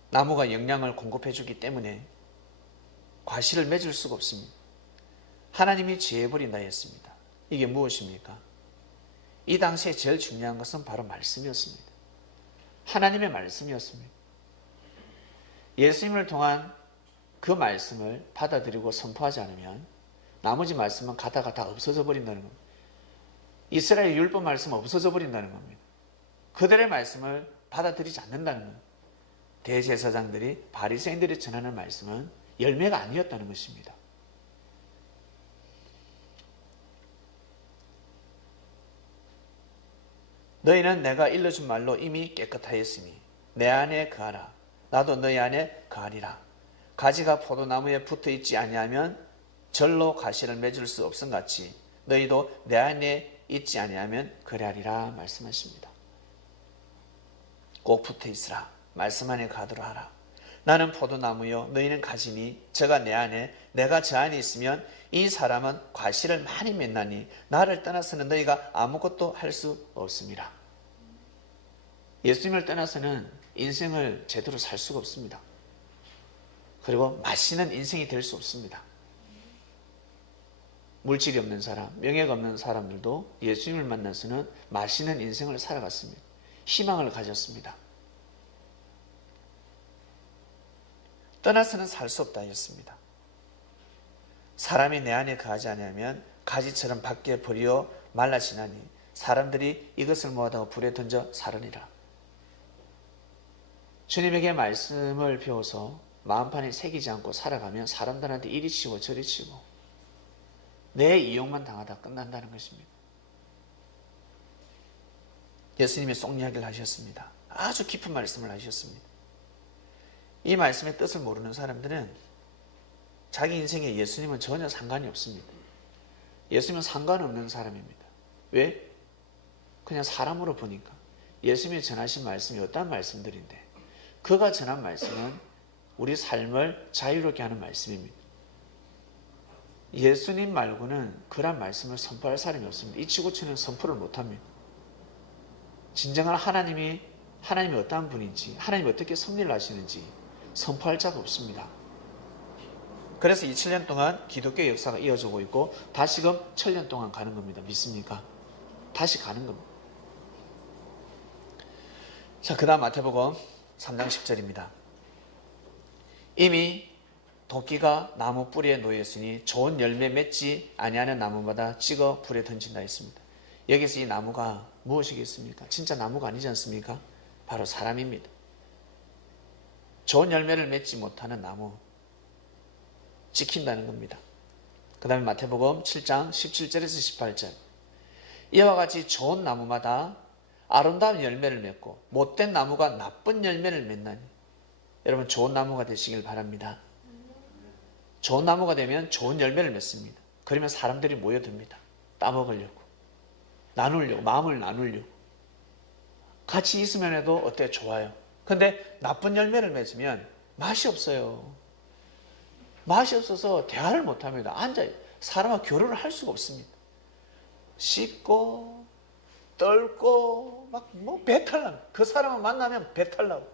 나무가 영양을 공급해 주기 때문에 과실을 맺을 수가 없습니다. 하나님이 제해버린다 했습니다. 이게 무엇입니까? 이 당시에 제일 중요한 것은 바로 말씀이었습니다. 하나님의 말씀이었습니다. 예수님을 통한 그 말씀을 받아들이고 선포하지 않으면 나머지 말씀은 가다가 다 없어져 버린다는 겁니다. 이스라엘 율법 말씀은 없어져 버린다는 겁니다. 그들의 말씀을 받아들이지 않는다는 겁니다. 대제사장들이, 바리새인들이 전하는 말씀은 열매가 아니었다는 것입니다. 너희는 내가 일러준 말로 이미 깨끗하였으니 내 안에 거하라. 나도 너희 안에 거하리라. 가지가 포도나무에 붙어 있지 아니하면 절로 가시를 맺을 수 없음 같이 너희도 내 안에 있지 아니하면 그래하리라 말씀하십니다. 꼭 붙어 있으라. 말씀 안에 가도록 하라. 나는 포도나무요 너희는 가지니 저가 내 안에 내가 저 안에 있으면 이 사람은 과실을 많이 맺나니 나를 떠나서는 너희가 아무것도 할 수 없습니다. 예수님을 떠나서는 인생을 제대로 살 수가 없습니다. 그리고 맛있는 인생이 될 수 없습니다. 물질이 없는 사람, 명예가 없는 사람들도 예수님을 만나서는 맛있는 인생을 살아갔습니다. 희망을 가졌습니다. 떠나서는 살 수 없다 했습니다. 사람이 내 안에 거하지 아니하면 가지처럼 밖에 버리어 말라지나니 사람들이 이것을 모아다가 불에 던져 사르니라. 주님에게 말씀을 배워서 마음판에 새기지 않고 살아가면 사람들한테 이리 치고 저리 치고 내 이용만 당하다 끝난다는 것입니다. 예수님이 속 이야기를 하셨습니다. 아주 깊은 말씀을 하셨습니다. 이 말씀의 뜻을 모르는 사람들은 자기 인생에 예수님은 전혀 상관이 없습니다. 예수님은 상관없는 사람입니다. 왜? 그냥 사람으로 보니까 예수님이 전하신 말씀이 어떤 말씀들인데 그가 전한 말씀은 우리 삶을 자유롭게 하는 말씀입니다. 예수님 말고는 그런 말씀을 선포할 사람이 없습니다. 이 지구촌은 선포를 못합니다. 진정한 하나님이 어떠한 분인지, 하나님이 어떻게 섭리를 하시는지 선포할 자가 없습니다. 그래서 2000년 동안 기독교 역사가 이어지고 있고 다시금 1000년 동안 가는 겁니다. 믿습니까? 다시 가는 겁니다. 자, 그 다음 마태복음 3장 10절입니다. 이미 도끼가 나무 뿌리에 놓였으니 좋은 열매 맺지 아니하는 나무마다 찍어 불에 던진다 했습니다. 여기서 이 나무가 무엇이겠습니까? 진짜 나무가 아니지 않습니까? 바로 사람입니다. 좋은 열매를 맺지 못하는 나무 찍힌다는 겁니다. 그 다음에 마태복음 7장 17절에서 18절 이와 같이 좋은 나무마다 아름다운 열매를 맺고 못된 나무가 나쁜 열매를 맺나니 여러분 좋은 나무가 되시길 바랍니다. 좋은 나무가 되면 좋은 열매를 맺습니다. 그러면 사람들이 모여듭니다. 따먹으려고 나누려고 마음을 나누려고 같이 있으면 해도 어때요? 좋아요. 근데 나쁜 열매를 맺으면 맛이 없어요. 맛이 없어서 대화를 못합니다. 앉아요. 사람과 교류를 할 수가 없습니다. 씹고 떨고 막 뭐 배탈 나고 그 사람을 만나면 배탈 나고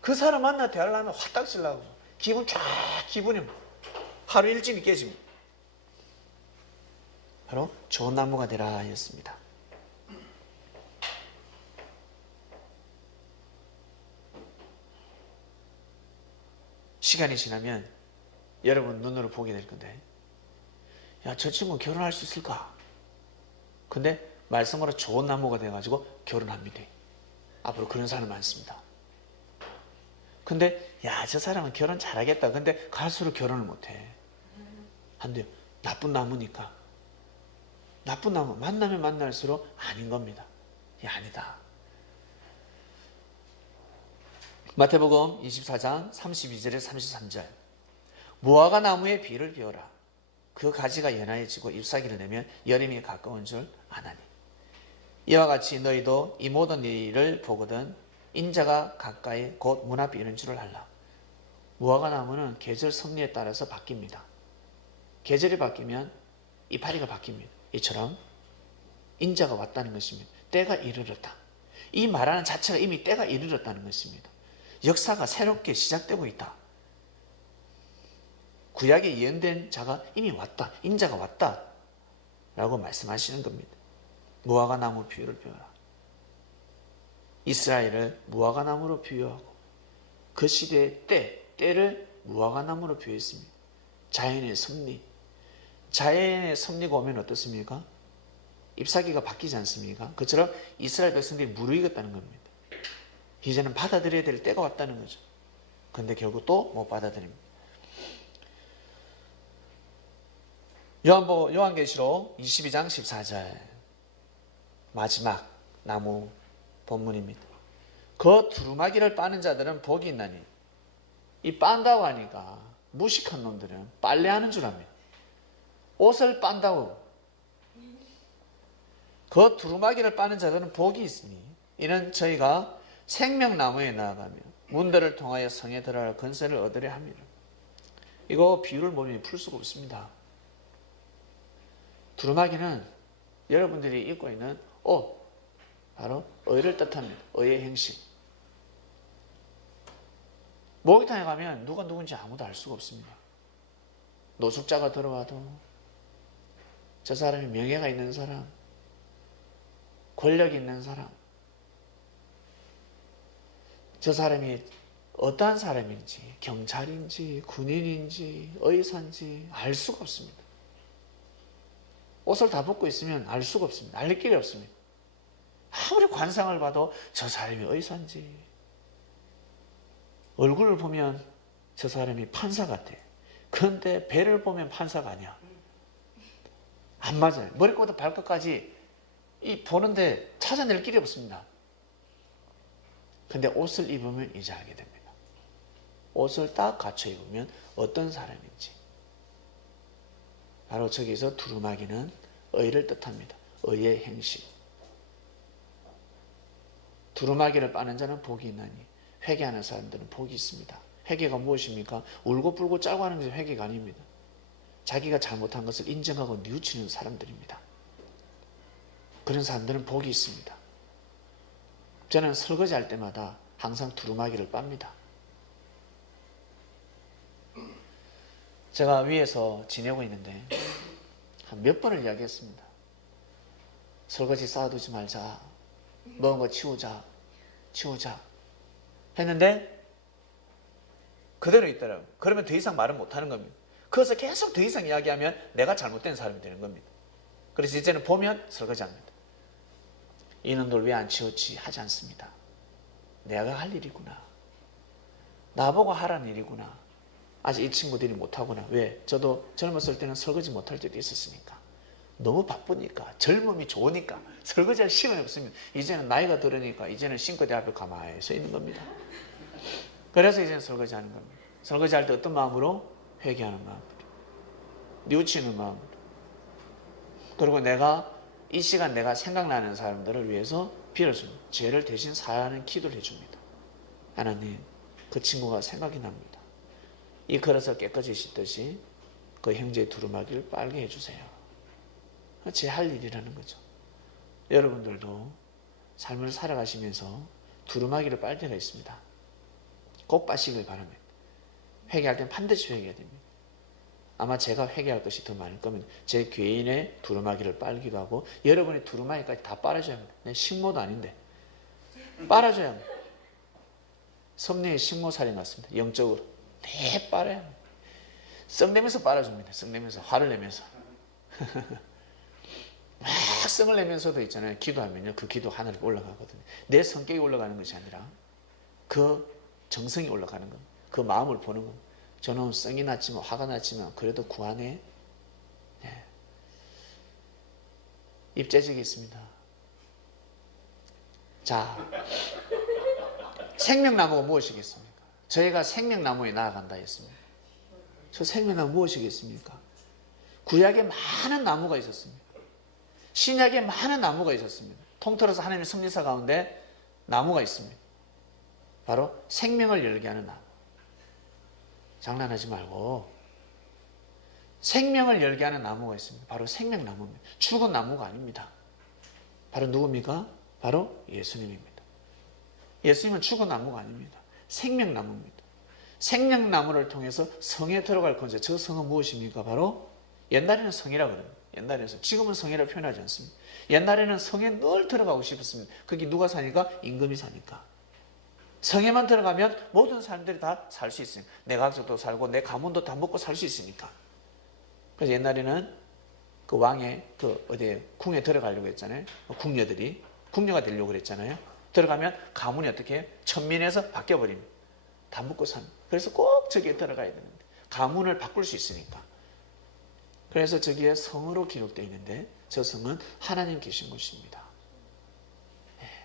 그 사람 만나 대화를 하면 화딱질 나고 기분이 하루 일진이 깨집니다. 바로 좋은 나무가 되라 하였습니다. 시간이 지나면 여러분 눈으로 보게 될 건데, 야, 저 친구는 결혼할 수 있을까? 근데 말씀으로 좋은 나무가 돼가지고 결혼합니다. 앞으로 그런 사람 많습니다. 근데 야, 저 사람은 결혼 잘하겠다. 근데 갈수록 결혼을 못해. 안 돼요. 나쁜 나무니까. 나쁜 나무 만나면 만날수록 아닌 겁니다. 아니다. 마태복음 24장 32절에 33절. 무화과 나무의 비를 비워라. 그 가지가 연하여지고 잎사귀를 내면 여름이 가까운 줄 아나니. 이와 같이 너희도 이 모든 일을 보거든 인자가 가까이 곧 문 앞에 이른 줄을 알라. 무화과 나무는 계절 섭리에 따라서 바뀝니다. 계절이 바뀌면 이파리가 바뀝니다. 이처럼 인자가 왔다는 것입니다. 때가 이르렀다. 이 말하는 자체가 이미 때가 이르렀다는 것입니다. 역사가 새롭게 시작되고 있다. 구약에 예언된 자가 이미 왔다. 인자가 왔다. 라고 말씀하시는 겁니다. 무화과 나무 비유를 비워라. 이스라엘을 무화과 나무로 비유하고 그 시대의 때를 무화과 나무로 비유했습니다. 자연의 섭리. 자연의 섭리가 오면 어떻습니까? 잎사귀가 바뀌지 않습니까? 그처럼 이스라엘 백성들이 무르익었다는 겁니다. 이제는 받아들여야 될 때가 왔다는 거죠. 그런데 결국 또 못 받아들입니다. 요한계시록 22장 14절 마지막 나무 본문입니다. 그 두루마기를 빠는 자들은 복이 있나니. 이 빤다고 하니까 무식한 놈들은 빨래하는 줄 압니다. 옷을 빤다고. 그 두루마기를 빠는 자들은 복이 있으니 이는 저희가 생명나무에 나아가며 문들을 통하여 성에 들어갈 권세를 얻으려 함이라. 이거 비유를 보면 풀 수가 없습니다. 두루마기는 여러분들이 입고 있는 옷, 바로 의를 뜻합니다. 의의 행식. 목욕탕에 가면 누가 누군지 아무도 알 수가 없습니다. 노숙자가 들어와도 저 사람이 명예가 있는 사람, 권력이 있는 사람, 저 사람이 어떠한 사람인지, 경찰인지, 군인인지, 의사인지 알 수가 없습니다. 옷을 다 벗고 있으면 알 수가 없습니다. 알 길이 없습니다. 아무리 관상을 봐도 저 사람이 의사인지, 얼굴을 보면 저 사람이 판사 같아. 그런데 배를 보면 판사가 아니야. 안 맞아요. 머리부터 발끝까지 보는데 찾아낼 길이 없습니다. 근데 옷을 입으면 이제 알게 됩니다. 옷을 딱 갖춰 입으면 어떤 사람인지. 바로 저기서 두루마기는 의를 뜻합니다. 의의 행식. 두루마기를 빠는 자는 복이 있나니 회개하는 사람들은 복이 있습니다. 회개가 무엇입니까? 울고불고 짜고 하는 것이 회개가 아닙니다. 자기가 잘못한 것을 인정하고 뉘우치는 사람들입니다. 그런 사람들은 복이 있습니다. 저는 설거지할 때마다 항상 두루마기를 빱니다. 제가 위에서 지내고 있는데 한 몇 번을 이야기했습니다. 설거지 쌓아두지 말자. 먹은 거 치우자. 했는데 그대로 있더라고요. 그러면 더 이상 말은 못하는 겁니다. 그래서 계속 더 이상 이야기하면 내가 잘못된 사람이 되는 겁니다. 그래서 이제는 보면 설거지합니다. 이놈들 왜 안 치웠지? 하지 않습니다. 내가 할 일이구나. 나보고 하라는 일이구나. 아직 이 친구들이 못하구나. 왜? 저도 젊었을 때는 설거지 못할 때도 있었으니까. 너무 바쁘니까, 젊음이 좋으니까 설거지할 시간이 없습니다. 이제는 나이가 들으니까 이제는 싱크대 앞에 가만히 서 있는 겁니다. 그래서 이제는 설거지하는 겁니다. 설거지할 때 어떤 마음으로? 회개하는 마음으로, 뉘우치는 마음으로. 그리고 내가 이 시간 내가 생각나는 사람들을 위해서 빌어줍니다. 죄를 대신 사하는 기도를 해줍니다. 하나님, 그 친구가 생각이 납니다. 이 그릇을 깨끗이 씻듯이 그 형제의 두루마기를 빨게 해주세요. 제 할 일이라는 거죠. 여러분들도 삶을 살아가시면서 두루마기를 빨 때가 있습니다. 꼭 빠시길 바랍니다. 회개할 땐 반드시 회개해야 됩니다. 아마 제가 회개할 것이 더 많을 겁니다. 제 개인의 두루마기를 빨기도 하고 여러분의 두루마기까지 다 빨아줘야 합니다. 내 식모도 아닌데 빨아줘야 합니다. 섭리의 식모살이 났습니다. 영적으로 대 빨아야 합니다. 썩내면서 빨아줍니다. 썩내면서, 화를 내면서. 막 성을 내면서도 있잖아요. 기도하면요. 그 기도 하늘에 올라가거든요. 내 성격이 올라가는 것이 아니라 그 정성이 올라가는 겁니다. 그 마음을 보는 겁니다. 저는 성이 났지만, 화가 났지만 그래도 구하네. 네. 입재직이 있습니다. 자, 생명나무가 무엇이겠습니까? 저희가 생명나무에 나아간다 했습니다. 저 생명나무 무엇이겠습니까? 구약에 많은 나무가 있었습니다. 신약에 많은 나무가 있었습니다. 통틀어서 하나님의 섭리사 가운데 나무가 있습니다. 바로 생명을 열게 하는 나무. 장난하지 말고 생명을 열게 하는 나무가 있습니다. 바로 생명나무입니다. 죽은 나무가 아닙니다. 바로 누굽니까? 바로 예수님입니다. 예수님은 죽은 나무가 아닙니다. 생명나무입니다. 생명나무를 통해서 성에 들어갈 건데 저 성은 무엇입니까? 바로 옛날에는 성이라고 그래요. 옛날에는 지금은 성이라고 표현하지 않습니다. 옛날에는 성에 늘 들어가고 싶었습니다. 거기 누가 사니까? 임금이 사니까. 성에만 들어가면 모든 사람들이 다 살 수 있으니까. 내 가족도 살고 내 가문도 다 먹고 살 수 있으니까. 그래서 옛날에는 그 왕의 궁에 들어가려고 했잖아요. 궁녀가 되려고 그랬잖아요. 들어가면 가문이 어떻게 해요? 천민에서 바뀌어버립니다. 다 먹고 삽니다. 그래서 꼭 저기에 들어가야 되는데 가문을 바꿀 수 있으니까. 그래서 저기에 성으로 기록되어 있는데 저 성은 하나님 계신 곳입니다.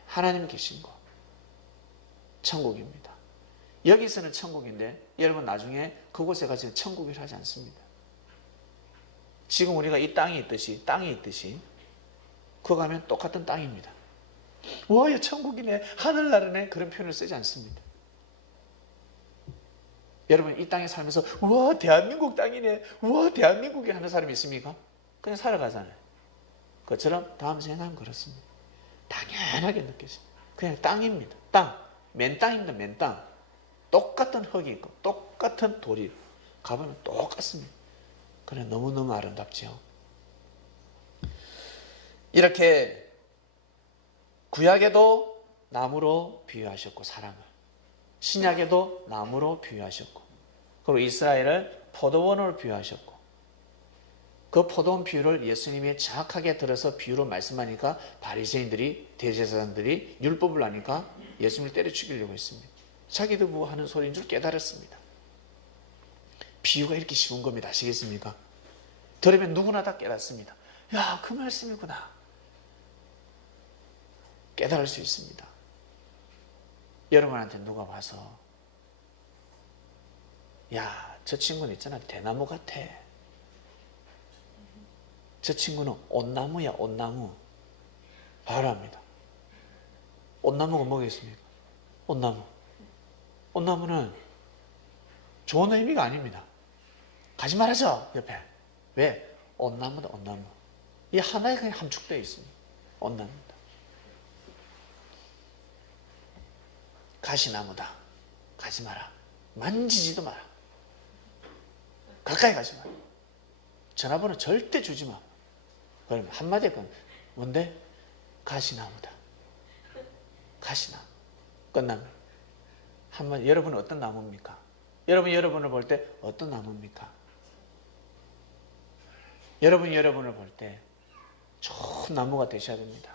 하나님 계신 곳. 천국입니다. 여기서는 천국인데 여러분 나중에 그곳에 가서 천국이라 하지 않습니다. 지금 우리가 이 땅이 있듯이 그거 가면 똑같은 땅입니다. 와, 야, 천국이네, 하늘나라네, 그런 표현을 쓰지 않습니다. 여러분 이 땅에 살면서 와, 대한민국 땅이네, 와, 대한민국에 하는 사람이 있습니까? 그냥 살아가잖아요. 그것처럼 다음 생각은 그렇습니다. 당연하게 느껴집니다. 그냥 땅입니다. 맨 땅입니다. 맨 땅. 똑같은 흙이 있고 똑같은 돌이 있고 가보면 똑같습니다. 그래, 너무너무 아름답죠. 이렇게 구약에도 나무로 비유하셨고 사람을, 신약에도 나무로 비유하셨고, 그리고 이스라엘을 포도원으로 비유하셨고, 그 포도원 비유를 예수님이 정확하게 들어서 비유로 말씀하니까 바리새인들이, 대제사장들이 율법을 아니까 예수님을 때려 죽이려고 했습니다. 자기도 뭐 하는 소리인 줄 깨달았습니다. 비유가 이렇게 쉬운 겁니다. 아시겠습니까? 들으면 누구나 다 깨닫습니다. 야, 그 말씀이구나. 깨달을 수 있습니다. 여러분한테 누가 와서 야, 저 친구는 있잖아, 대나무 같아. 저 친구는 온나무야, 온나무. 바로 합니다. 온나무가 뭐겠습니까? 온나무. 온나무는 좋은 의미가 아닙니다. 가지 말아줘, 옆에. 왜? 온나무다, 온나무. 이 하나에 그냥 함축되어 있습니다. 온나무다. 가시나무다. 가지 마라. 만지지도 마라. 가까이 가지 마라. 전화번호 절대 주지 마. 그러면 한마디에 뭔데? 가시나무다. 가시나무. 끝납니다. 한마디, 여러분은 어떤 나무입니까? 여러분을 볼 때 어떤 나무입니까? 여러분을 볼 때 좋은 나무가 되셔야 됩니다.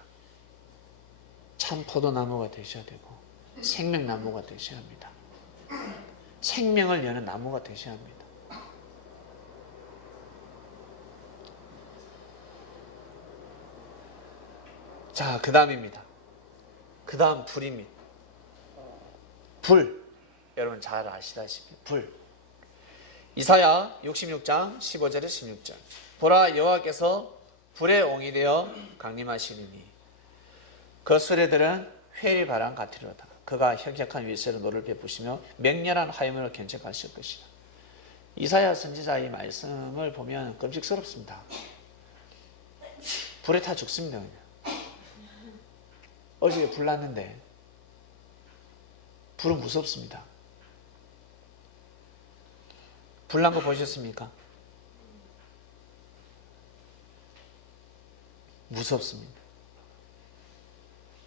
참 포도나무가 되셔야 되고 생명나무가 되셔야 합니다. 생명을 여는 나무가 되셔야 합니다. 자, 그 다음입니다. 그 다음 불입니다. 불. 여러분 잘 아시다시피 불. 이사야 66장 15절에 16절. 보라, 여호와께서 불의 옹이 되어 강림하시리니 그 수레들은 회리 바람 같으리로다. 그가 혁혁한 위세로 노를 베푸시며 맹렬한 화염으로 견책하실 것이다. 이사야 선지자의 말씀을 보면 끔찍스럽습니다. 불에 타 죽습니다. 그냥. 어저께 불 났는데 불은 무섭습니다. 불 난 거 보셨습니까? 무섭습니다.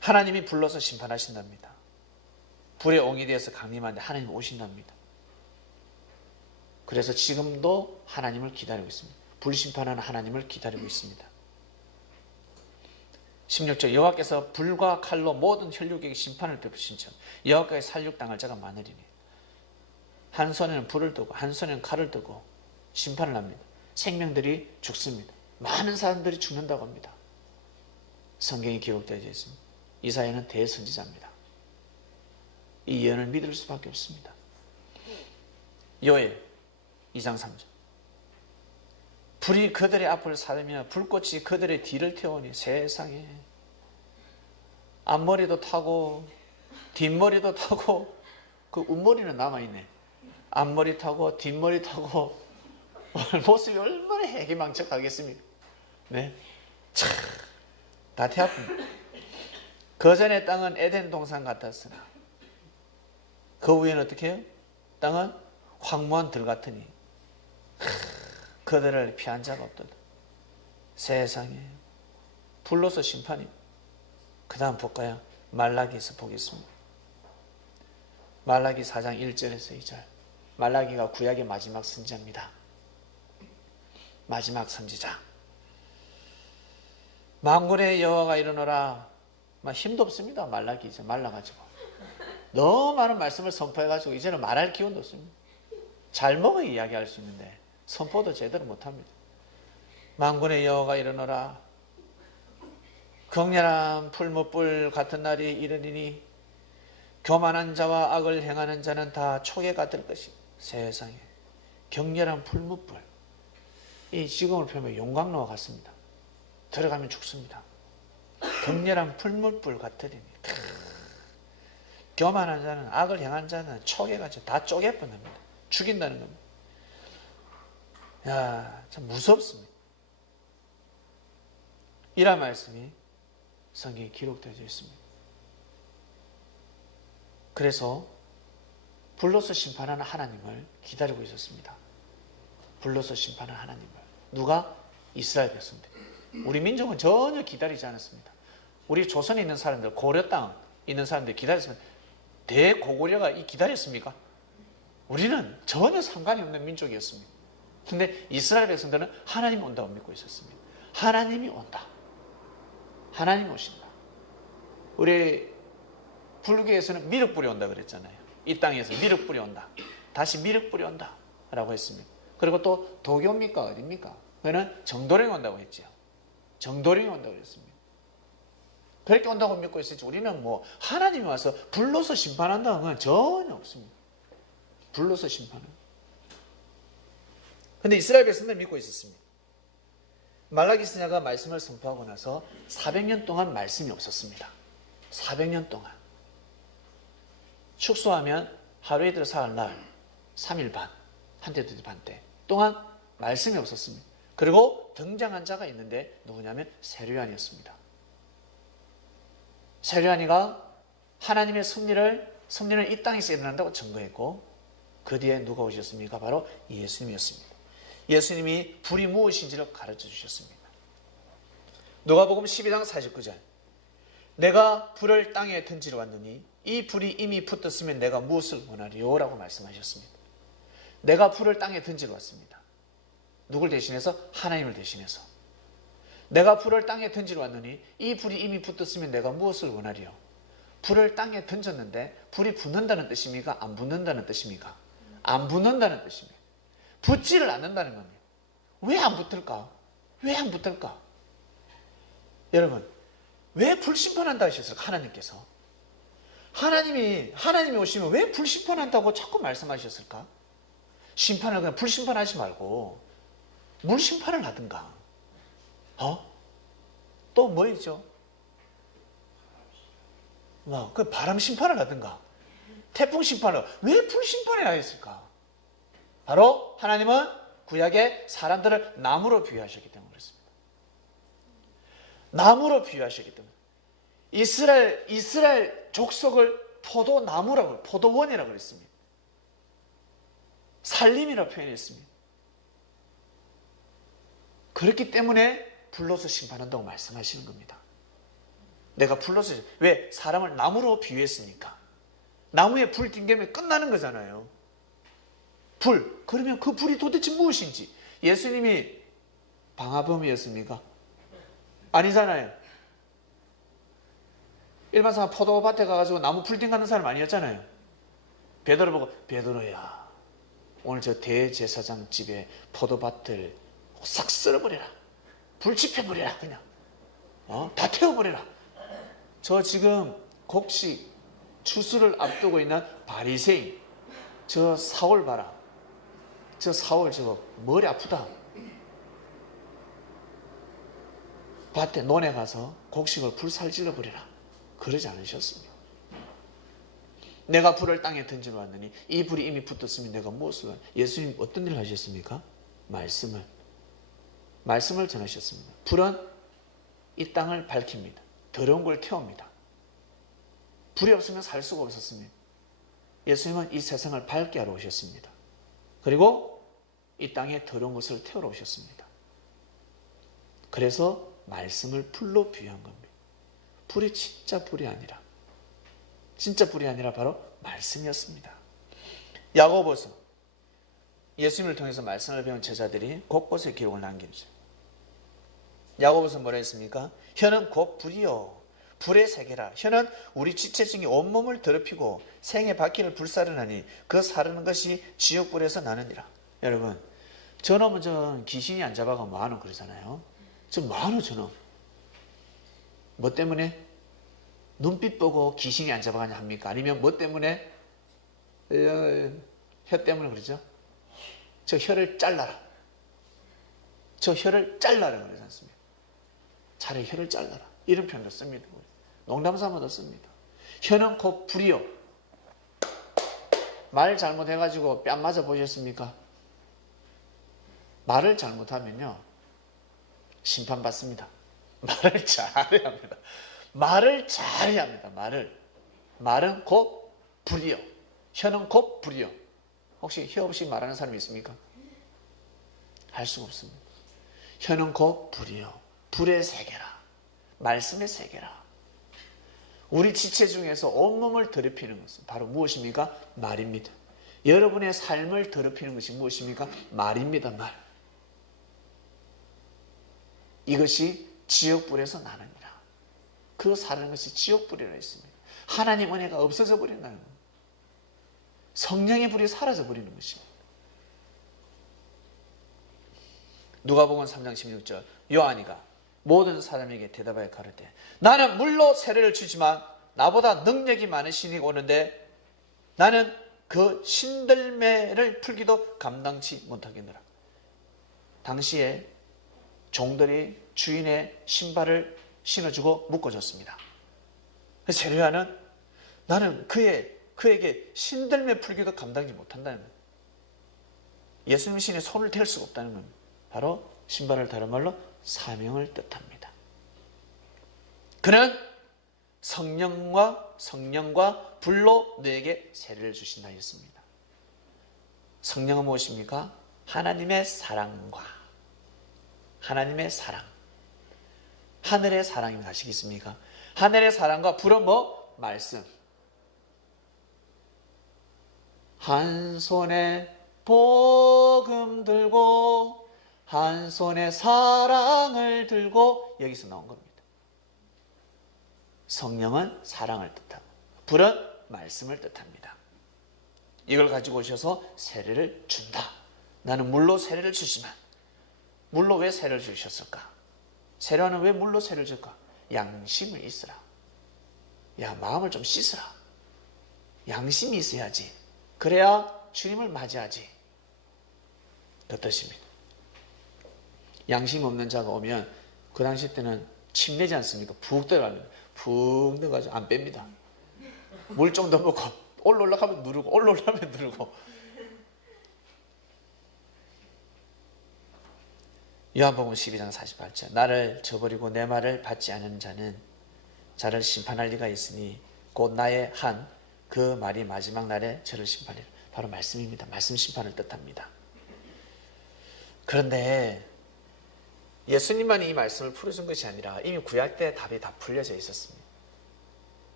하나님이 불러서 심판하신답니다. 불의 옹이 되어서 강림하는데 하나님 오신답니다. 그래서 지금도 하나님을 기다리고 있습니다. 불심판하는 하나님을 기다리고 있습니다. 16절 여호와께서 불과 칼로 모든 혈육에게 심판을 베푸신즉 여호와께 살육당할 자가 많으리니 한 손에는 불을 들고 한 손에는 칼을 들고 심판을 합니다. 생명들이 죽습니다. 많은 사람들이 죽는다고 합니다. 성경에 기록되어 있습니다. 이사야는 대선지자입니다. 이 예언을 믿을 수밖에 없습니다. 요엘 2장 3절 불이 그들의 앞을 사르며 불꽃이 그들의 뒤를 태우니 세상에 앞머리도 타고 뒷머리도 타고 그 웃머리는 남아있네. 앞머리 타고 뒷머리 타고 모습이 얼마나 해기망측하겠습니까? 네, 참 다 태아픕니다. 그전의 땅은 에덴 동산 같았으나 그 후에는 어떻게 해요? 땅은 황무한 들 같으니 그들을 피한 자가 없도다. 세상에 불로서 심판이. 그 다음 볼까요? 말라기에서 보겠습니다. 말라기 4장 1절에서 2절. 말라기가 구약의 마지막 선지자입니다. 마지막 선지자. 만군의 여호와가 이르노라. 힘도 없습니다. 말라기 이제 말라가지고 너무 많은 말씀을 선포해가지고 이제는 말할 기운도 없습니다. 잘 먹어야 이야기할 수 있는데 선포도 제대로 못합니다. 만군의 여호와가 이르노라. 격렬한 풀무불 같은 날이 이르리니 교만한 자와 악을 행하는 자는 다 초계가 될 것이. 세상에 격렬한 풀무불. 이 지금을 표현하면 용광로와 같습니다. 들어가면 죽습니다. 격렬한 풀무불 같으리니 교만한 자는 악을 행한 자는 초계가 다 쪼개버립니다. 죽인다는 겁니다. 야, 참 무섭습니다. 이런 말씀이 성경에 기록되어 있습니다. 그래서 불로서 심판하는 하나님을 기다리고 있었습니다. 불로서 심판하는 하나님을. 누가? 이스라엘 백성들. 우리 민족은 전혀 기다리지 않았습니다. 우리 조선에 있는 사람들, 고려 땅 있는 사람들 기다렸습니다. 대고구려가 기다렸습니까? 우리는 전혀 상관이 없는 민족이었습니다. 근데 이스라엘 백성들은 하나님이 온다고 믿고 있었습니다. 하나님이 온다. 하나님이 오신다. 우리 불교에서는 미륵불이 온다 그랬잖아요. 이 땅에서 미륵불이 온다. 다시 미륵불이 온다 라고 했습니다. 그리고 또 도교입니까? 어디입니까? 그는 정도령이 온다고 했죠. 정도령이 온다고 그랬습니다. 그렇게 온다고 믿고 있었지. 우리는 하나님이 와서 불로서 심판한다는 건 전혀 없습니다. 불로서 심판은. 근데 이스라엘 백성들 믿고 있었습니다. 말라기 선지자가 말씀을 선포하고 나서 400년 동안 말씀이 없었습니다. 400년 동안. 축소하면 하루에 들어 사흘날 3일 반, 한때 두때 반때 동안 말씀이 없었습니다. 그리고 등장한 자가 있는데 누구냐면 세류안이었습니다. 세류안이가 하나님의 섭리는 이 땅에서 일어난다고 증거했고 그 뒤에 누가 오셨습니까? 바로 예수님이었습니다. 예수님이 불이 무엇인지를 가르쳐 주셨습니다. 누가복음 12장 49절 내가 불을 땅에 던지러 왔느니 이 불이 이미 붙었으면 내가 무엇을 원하리요? 라고 말씀하셨습니다. 내가 불을 땅에 던지러 왔습니다. 누굴 대신해서? 하나님을 대신해서. 내가 불을 땅에 던지러 왔느니 이 불이 이미 붙었으면 내가 무엇을 원하리요? 불을 땅에 던졌는데 불이 붙는다는 뜻입니까? 안 붙는다는 뜻입니까? 안 붙는다는 뜻입니다. 붙지를 않는다는 겁니다. 왜 안 붙을까? 왜 안 붙을까? 여러분, 왜 불심판한다 하셨을까? 하나님께서. 하나님이 오시면 왜 불심판한다고 자꾸 말씀하셨을까? 심판을 그냥 불심판하지 말고 물심판을 하든가. 또 뭐 있죠? 그 바람 심판을 하든가. 태풍 심판을. 왜 불심판을 하였을까? 바로 하나님은 구약에 사람들을 나무로 비유하셨기 때문에 그렇습니다. 나무로 비유하셨기 때문에. 이스라엘 족속을 포도나무라고, 포도원이라고 그랬습니다. 살림이라고 표현했습니다. 그렇기 때문에 불로서 심판한다고 말씀하시는 겁니다. 내가 불로서, 왜? 사람을 나무로 비유했으니까. 나무에 불 띵기면 끝나는 거잖아요. 불. 그러면 그 불이 도대체 무엇인지. 예수님이 방화범이었습니까? 아니잖아요. 일반 사람 포도밭에 가가지고 나무 풀딩 가는 사람 아니었잖아요. 베드로 보고, 베드로야, 오늘 저 대제사장 집에 포도밭을 싹 쓸어버려라. 불 지펴버려라. 그냥 다 태워버려라. 저 지금 곡식 추수를 앞두고 있는 바리새인, 저 사울 봐라. 저 사울 저거 머리 아프다. 밭에 논에 가서 곡식을 불살질러 버리라. 그러지 않으셨습니다. 내가 불을 땅에 던져 놨느니 이 불이 이미 붙었으면 내가 무엇을 예수님 어떤 일을 하셨습니까? 말씀을 전하셨습니다. 불은 이 땅을 밝힙니다. 더러운 걸 태웁니다. 불이 없으면 살 수가 없었습니다. 예수님은 이 세상을 밝게 하러 오셨습니다. 그리고 이 땅에 더러운 것을 태우러 오셨습니다. 그래서 말씀을 불로 비유한 겁니다. 불이 진짜 불이 아니라 바로 말씀이었습니다. 야고보서, 예수님을 통해서 말씀을 배운 제자들이 곳곳에 기록을 남기죠. 야고보서 뭐라 했습니까? 혀는 곧 불이요 불의 세계라. 혀는 우리 지체 중에 온몸을 더럽히고 생의 바퀴를 불사르나니 그 사르는 것이 지옥불에서 나느니라. 여러분, 저놈은 전 귀신이 안 잡아가 뭐하노 그러잖아요. 저 뭐하노 저놈. 뭐 때문에? 눈빛 보고 귀신이 안 잡아가냐 합니까? 아니면 뭐 때문에? 혀 때문에 그러죠. 저 혀를 잘라라. 저 혀를 잘라라 그러지 않습니까? 차라리 혀를 잘라라. 이런 표현도 씁니다. 농담삼아도 씁니다. 혀는 곧 불이요. 말 잘못해가지고 뺨 맞아 보셨습니까? 말을 잘못하면요 심판받습니다. 말을 잘해야 합니다. 말을 잘해야 합니다. 말은 곧 불이요. 혀는 곧 불이요. 혹시 혀 없이 말하는 사람이 있습니까? 할 수가 없습니다. 혀는 곧 불이요. 불의 세계라. 말씀의 세계라. 우리 지체 중에서 온몸을 더럽히는 것은 바로 무엇입니까? 말입니다. 여러분의 삶을 더럽히는 것이 무엇입니까? 말입니다. 말. 이것이 지옥불에서 나느니라. 그 사는 것이 지옥불이라 했습니다. 하나님 은혜가 없어져 버린다는 겁니다. 성령의 불이 사라져 버리는 것입니다. 누가복음 3장 16절 요한이가 모든 사람에게 대답하여 가르되 나는 물로 세례를 주지만 나보다 능력이 많은 신이 오는데 나는 그 신들매를 풀기도 감당치 못하겠노라. 당시에 종들이 주인의 신발을 신어주고 묶어줬습니다. 세례요한은 나는 그에게 신들매 풀기도 감당하지 못한다는 거예요. 예수님 신에 손을 댈 수가 없다는 겁니다. 바로 신발을 다른 말로 사명을 뜻합니다. 그는 성령과 불로 너에게 세례를 주신다 했습니다. 성령은 무엇입니까? 하나님의 사랑과 하나님의 사랑. 하늘의 사랑이 아시겠습니까? 하늘의 사랑과 불은 뭐? 말씀. 한 손에 복음 들고 한 손에 사랑을 들고 여기서 나온 겁니다. 성령은 사랑을 뜻하고 불은 말씀을 뜻합니다. 이걸 가지고 오셔서 세례를 준다. 나는 물로 세례를 주지만 물로 왜 세례를 주셨을까? 세례하는 왜 물로 세례를 줄까? 양심을 있으라. 야, 마음을 좀 씻으라. 양심이 있어야지. 그래야 주님을 맞이하지. 그 뜻입니다. 양심 없는 자가 오면 그 당시 때는 침내지 않습니까? 푹 들어갑니다. 푹 넣어가지고 안 뺍니다. 물 좀 더 먹고 올라가면 누르고 올라가면 누르고. 요한복음 12장 48절 나를 저버리고 내 말을 받지 않은 자는 자를 심판할 리가 있으니 곧 나의 한 그 말이 마지막 날에 저를 심판하리라. 바로 말씀입니다. 말씀 심판을 뜻합니다. 그런데 예수님만이 이 말씀을 풀어준 것이 아니라 이미 구약 때 답이 다 풀려져 있었습니다.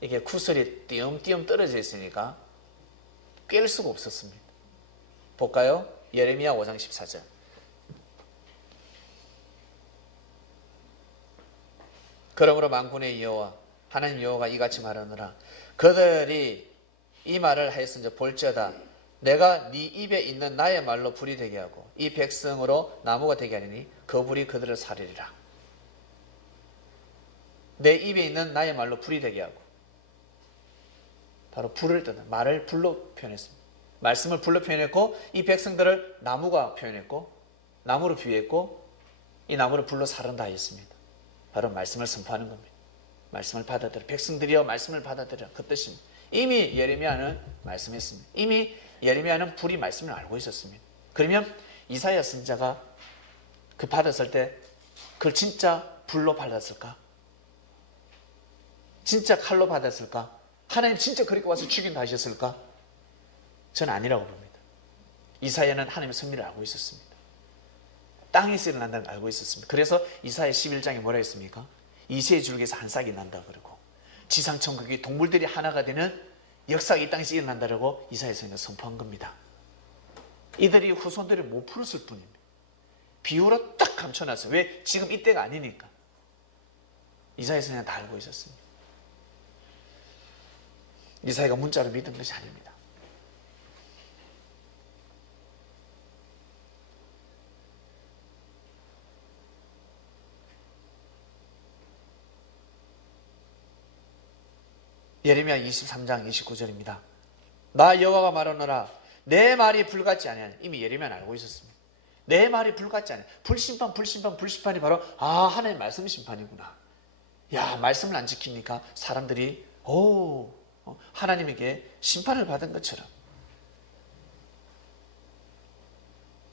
이게 구슬이 띄엄띄엄 떨어져 있으니까 꿰를 수가 없었습니다. 볼까요? 예레미야 5장 14절. 그러므로 만군의 여호와 하나님 여호와가 이같이 말하노라. 그들이 이 말을 하였은즉 볼지어다 내가 네 입에 있는 나의 말로 불이 되게 하고 이 백성으로 나무가 되게 하리니 그 불이 그들을 사르리라. 내 입에 있는 나의 말로 불이 되게 하고, 바로 불을 뜻하는 말을 불로 표현했습니다. 말씀을 불로 표현했고 이 백성들을 나무가 표현했고 나무로 비유했고 이 나무를 불로 사른다 했습니다. 바로 말씀을 선포하는 겁니다. 말씀을 받아들여. 백성들이여 말씀을 받아들여. 그 뜻입니다. 이미 예레미야는 말씀했습니다. 이미 예레미야는 불이 말씀을 알고 있었습니다. 그러면 이사야 선지자가 그 받았을 때 그걸 진짜 불로 받았을까? 진짜 칼로 받았을까? 하나님 진짜 그렇게 와서 죽인다 하셨을까? 저는 아니라고 봅니다. 이사야는 하나님의 섭리를 알고 있었습니다. 땅에서 일어난다는 걸 알고 있었습니다. 그래서 이사야 11장에 뭐라 했습니까? 이새의 줄기에서 한 싹이 난다 그러고 지상천국이 동물들이 하나가 되는 역사가 이 땅에서 일어난다고 이사야 선지자가 선포한 겁니다. 이들이 후손들이 못 풀었을 뿐입니다. 비유로 딱 감춰놨어요. 왜? 지금 이때가 아니니까. 이사야 선지자는 다 알고 있었습니다. 이사야가 문자로 믿은 것이 아닙니다. 예레미야 23장 29절입니다. 나 여호와가 말하노라 내 말이 불같지 아니하니. 이미 예레미야는 알고 있었습니다. 내 말이 불같지 아니하니. 불심판이 바로 하나님 말씀 심판이구나. 야, 말씀을 안 지키니까 사람들이 하나님에게 심판을 받은 것처럼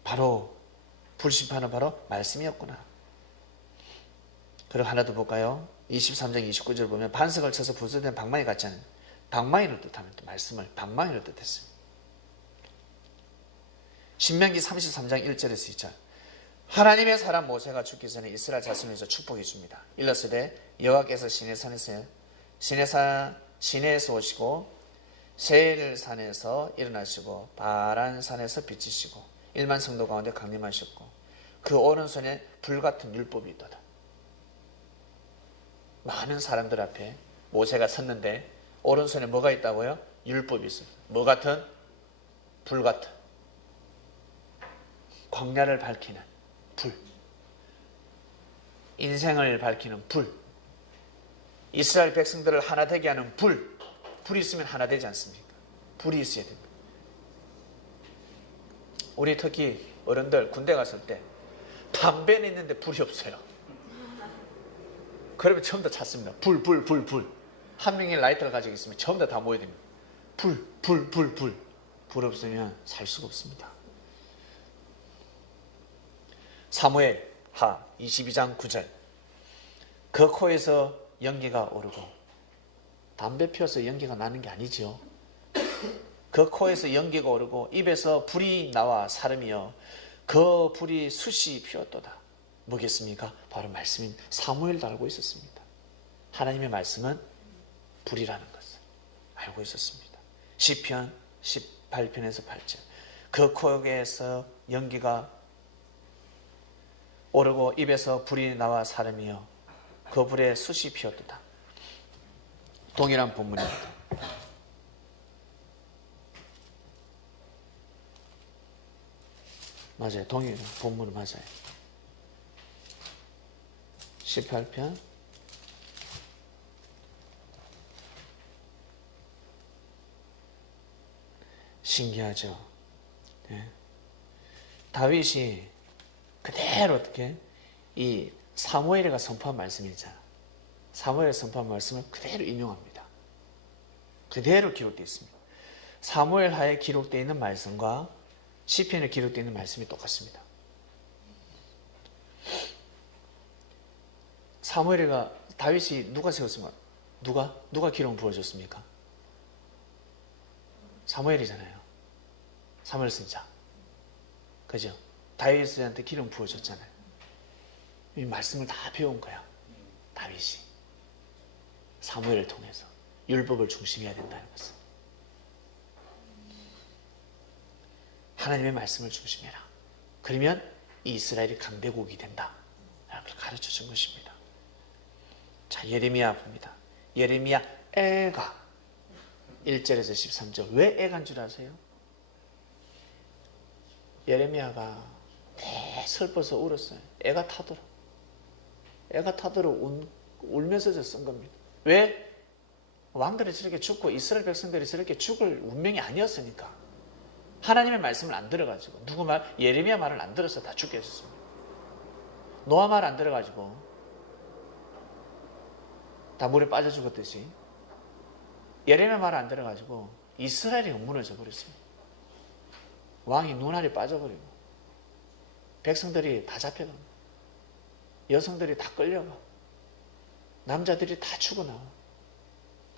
바로 불심판은 바로 말씀이었구나. 그리고 하나 더 볼까요? 23장 29절 보면 반석을 쳐서 부서진 방망이 같지 않은 방망이를 뜻하면 또 말씀을 방망이를 뜻했습니다. 신명기 33장 1절에서 2절 하나님의 사람 모세가 죽기 전에 이스라엘 자손을 위해서 축복해 줍니다. 일러스되 여호와께서 시내에서 오시고 세일산에서 일어나시고 바란산에서 비치시고 1만 성도 가운데 강림하셨고 그 오른손에 불같은 율법이 있도다. 많은 사람들 앞에 모세가 섰는데 오른손에 뭐가 있다고요? 율법이 있어요. 뭐 같은? 불 같은. 광야를 밝히는 불. 인생을 밝히는 불. 이스라엘 백성들을 하나 되게 하는 불. 불이 있으면 하나 되지 않습니까? 불이 있어야 됩니다. 우리 특히 어른들 군대 갔을 때 담배는 있는데 불이 없어요. 그러면 처음부터 찾습니다. 불. 한 명이 라이터를 가지고 있으면 처음부터 다 모여야 됩니다. 불. 불 없으면 살 수가 없습니다. 사무엘 하 22장 9절 그 코에서 연기가 오르고 담배 피워서 연기가 나는 게 아니지요. 그 코에서 연기가 오르고 입에서 불이 나와 사름이여 그 불이 숫이 피었도다. 뭐겠습니까? 바로 말씀인 사무엘도 알고 있었습니다. 하나님의 말씀은 불이라는 것을 알고 있었습니다. 시편 18편에서 8절 그 코에서 연기가 오르고 입에서 불이 나와 사름이여 그 불에 숫이 피었도다. 동일한 본문입니다. 맞아요. 동일한 본문은 맞아요. 18편 신기하죠. 네. 다윗이 그대로 어떻게 이 사무엘이가 선포한 말씀이잖아. 사무엘이 선포한 말씀을 그대로 인용합니다. 그대로 기록되어 있습니다. 사무엘 하에 기록되어 있는 말씀과 시편에 기록되어 있는 말씀이 똑같습니다. 사무엘이가 다윗이 누가 세웠으면 누가 기름 부어줬습니까? 사무엘이잖아요. 사무엘 선지자. 그죠? 다윗한테 기름 부어줬잖아요. 이 말씀을 다 배운 거야. 다윗이. 사무엘을 통해서 율법을 중심해야 된다는 것을. 하나님의 말씀을 중심해라. 그러면 이스라엘이 강대국이 된다. 이렇게 가르쳐 준 것입니다. 자, 예레미야 봅니다. 예레미야 애가 1절에서 13절. 왜 애간 줄 아세요? 예레미야가 슬퍼서 울었어요. 애가 타더라. 애가 타더라 울면서 쓴 겁니다. 왜? 왕들이 저렇게 죽고 이스라엘 백성들이 저렇게 죽을 운명이 아니었으니까. 하나님의 말씀을 안 들어가지고 누구 말? 예레미야 말을 안 들어서 다 죽게 했습니다. 노아 말 안 들어가지고 다 물에 빠져 죽었듯이 예레미야 말 안 들어가지고 이스라엘이 무너져 버렸습니다. 왕이 눈알이 빠져버리고 백성들이 다 잡혀가고 여성들이 다 끌려가 남자들이 다 죽어나와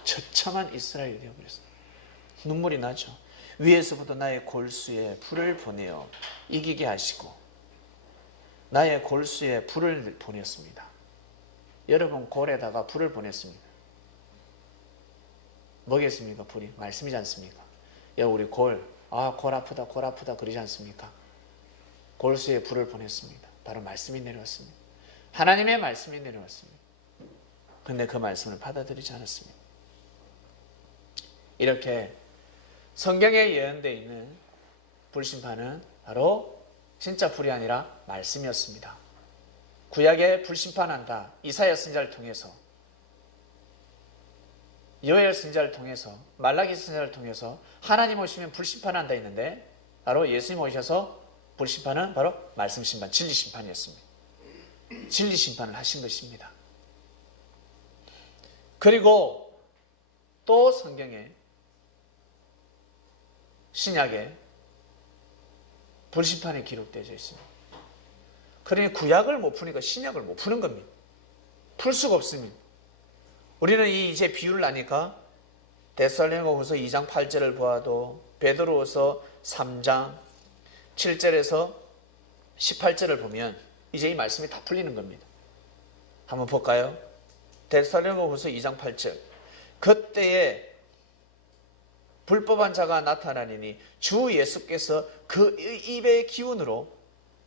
처참한 이스라엘이 되어버렸습니다. 눈물이 나죠. 위에서부터 나의 골수에 불을 보내어 이기게 하시고 나의 골수에 불을 보냈습니다. 여러분 골에다가 불을 보냈습니다. 뭐겠습니까? 불이 말씀이지 않습니까? 야 우리 골 아프다 그러지 않습니까? 골수에 불을 보냈습니다. 바로 말씀이 내려왔습니다. 하나님의 말씀이 내려왔습니다. 그런데 그 말씀을 받아들이지 않았습니다. 이렇게 성경에 예언되어 있는 불심판은 바로 진짜 불이 아니라 말씀이었습니다. 구약에 불심판한다. 이사야 선지자를 통해서 요엘 선지자를 통해서 말라기 선지자를 통해서 하나님 오시면 불심판한다 했는데 바로 예수님 오셔서 불심판은 바로 말씀심판, 진리심판이었습니다. 진리심판을 하신 것입니다. 그리고 또 성경에 신약에 불심판이 기록되어 있습니다. 그러니 구약을 못 푸니까 신약을 못 푸는 겁니다. 풀 수가 없습니다. 우리는 이제 비유를 하니까 데살로니가후서 2장 8절을 보아도 베드로후서 3장 7절에서 18절을 보면 이제 이 말씀이 다 풀리는 겁니다. 한번 볼까요? 데살로니가후서 2장 8절. 그때에 불법한 자가 나타나니 주 예수께서 그 입의 기운으로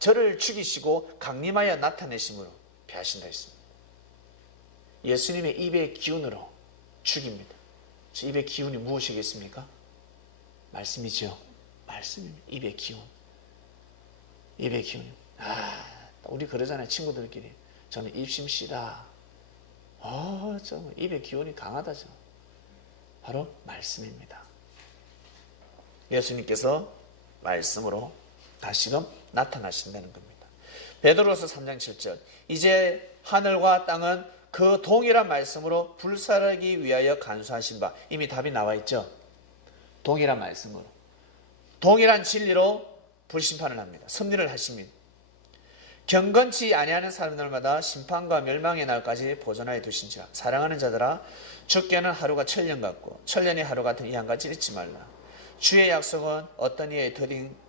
저를 죽이시고 강림하여 나타내심으로 배하신다 했습니다. 예수님의 입의 기운으로 죽입니다. 저 입의 기운이 무엇이겠습니까? 말씀이죠. 말씀입니다. 입의 기운. 입의 기운. 우리 그러잖아요. 친구들끼리. 저는 입심씨다. 저 입의 기운이 강하다. 바로 말씀입니다. 예수님께서 말씀으로 다시금 나타나신다는 겁니다. 베드로서 3장 7절. 이제 하늘과 땅은 그 동일한 말씀으로 불사르기 위하여 간수하신 바. 이미 답이 나와 있죠. 동일한 말씀으로. 동일한 진리로 불심판을 합니다. 섭리를 하십니다. 경건치 아니하는 사람들마다 심판과 멸망의 날까지 보존하여 두신지라. 사랑하는 자들아 죽게는 하루가 천년 같고 천년이 하루 같은 이 한 가지 잊지 말라. 주의 약속은 어떤 이의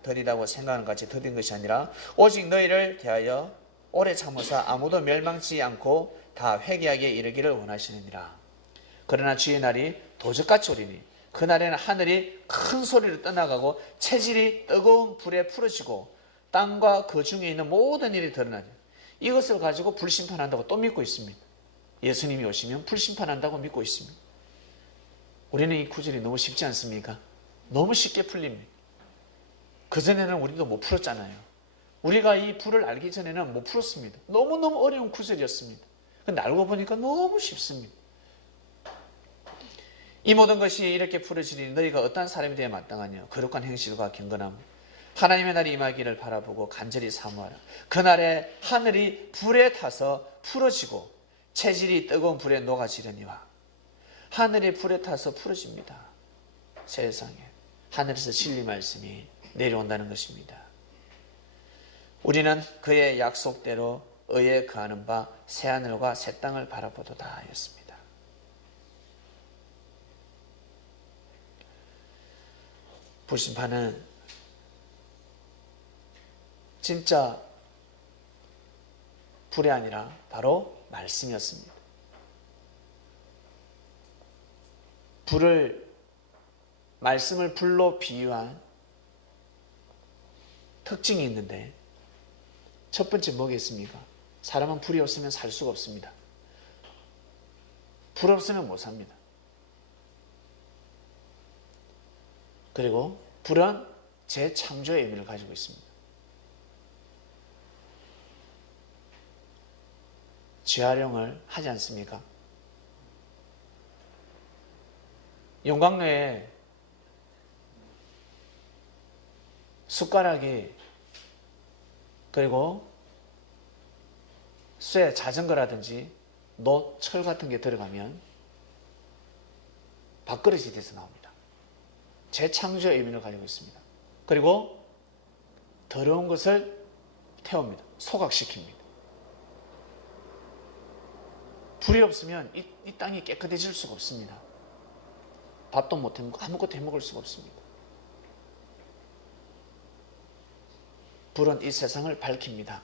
더디다고 생각하는 같이 더딘 것이 아니라 오직 너희를 대하여 오래 참으사 아무도 멸망치 않고 다 회개하게 이르기를 원하시느니라. 그러나 주의 날이 도적같이 오리니 그날에는 하늘이 큰 소리로 떠나가고 체질이 뜨거운 불에 풀어지고 땅과 그 중에 있는 모든 일이 드러나니 이것을 가지고 불심판한다고 또 믿고 있습니다. 예수님이 오시면 불심판한다고 믿고 있습니다. 우리는 이 구절이 너무 쉽지 않습니까? 너무 쉽게 풀립니다. 그전에는 우리도 못 풀었잖아요. 우리가 이 불을 알기 전에는 못 풀었습니다. 너무너무 어려운 구절이었습니다. 근데 알고 보니까 너무 쉽습니다. 이 모든 것이 이렇게 풀어지니 너희가 어떠한 사람이 되어 마땅하냐. 거룩한 행실과 경건함. 하나님의 날이 임하기를 바라보고 간절히 사모하라. 그날에 하늘이 불에 타서 풀어지고 체질이 뜨거운 불에 녹아지려니와. 하늘이 불에 타서 풀어집니다. 세상에. 하늘에서 진리 말씀이 내려온다는 것입니다. 우리는 그의 약속대로 의에 거하는 바 새하늘과 새 땅을 바라보도다 하였습니다. 불심판은 진짜 불이 아니라 바로 말씀이었습니다. 말씀을 불로 비유한 특징이 있는데 첫 번째 뭐겠습니까? 사람은 불이 없으면 살 수가 없습니다. 불 없으면 못 삽니다. 그리고 불은 재창조의 의미를 가지고 있습니다. 재활용을 하지 않습니까? 용광로에 숟가락이 그리고 쇠, 자전거라든지 노, 철 같은 게 들어가면 밥그릇이 돼서 나옵니다. 재창조의 의미를 가지고 있습니다. 그리고 더러운 것을 태웁니다. 소각시킵니다. 불이 없으면 이 땅이 깨끗해질 수가 없습니다. 밥도 못 해먹고 아무것도 해먹을 수가 없습니다. 불은 이 세상을 밝힙니다.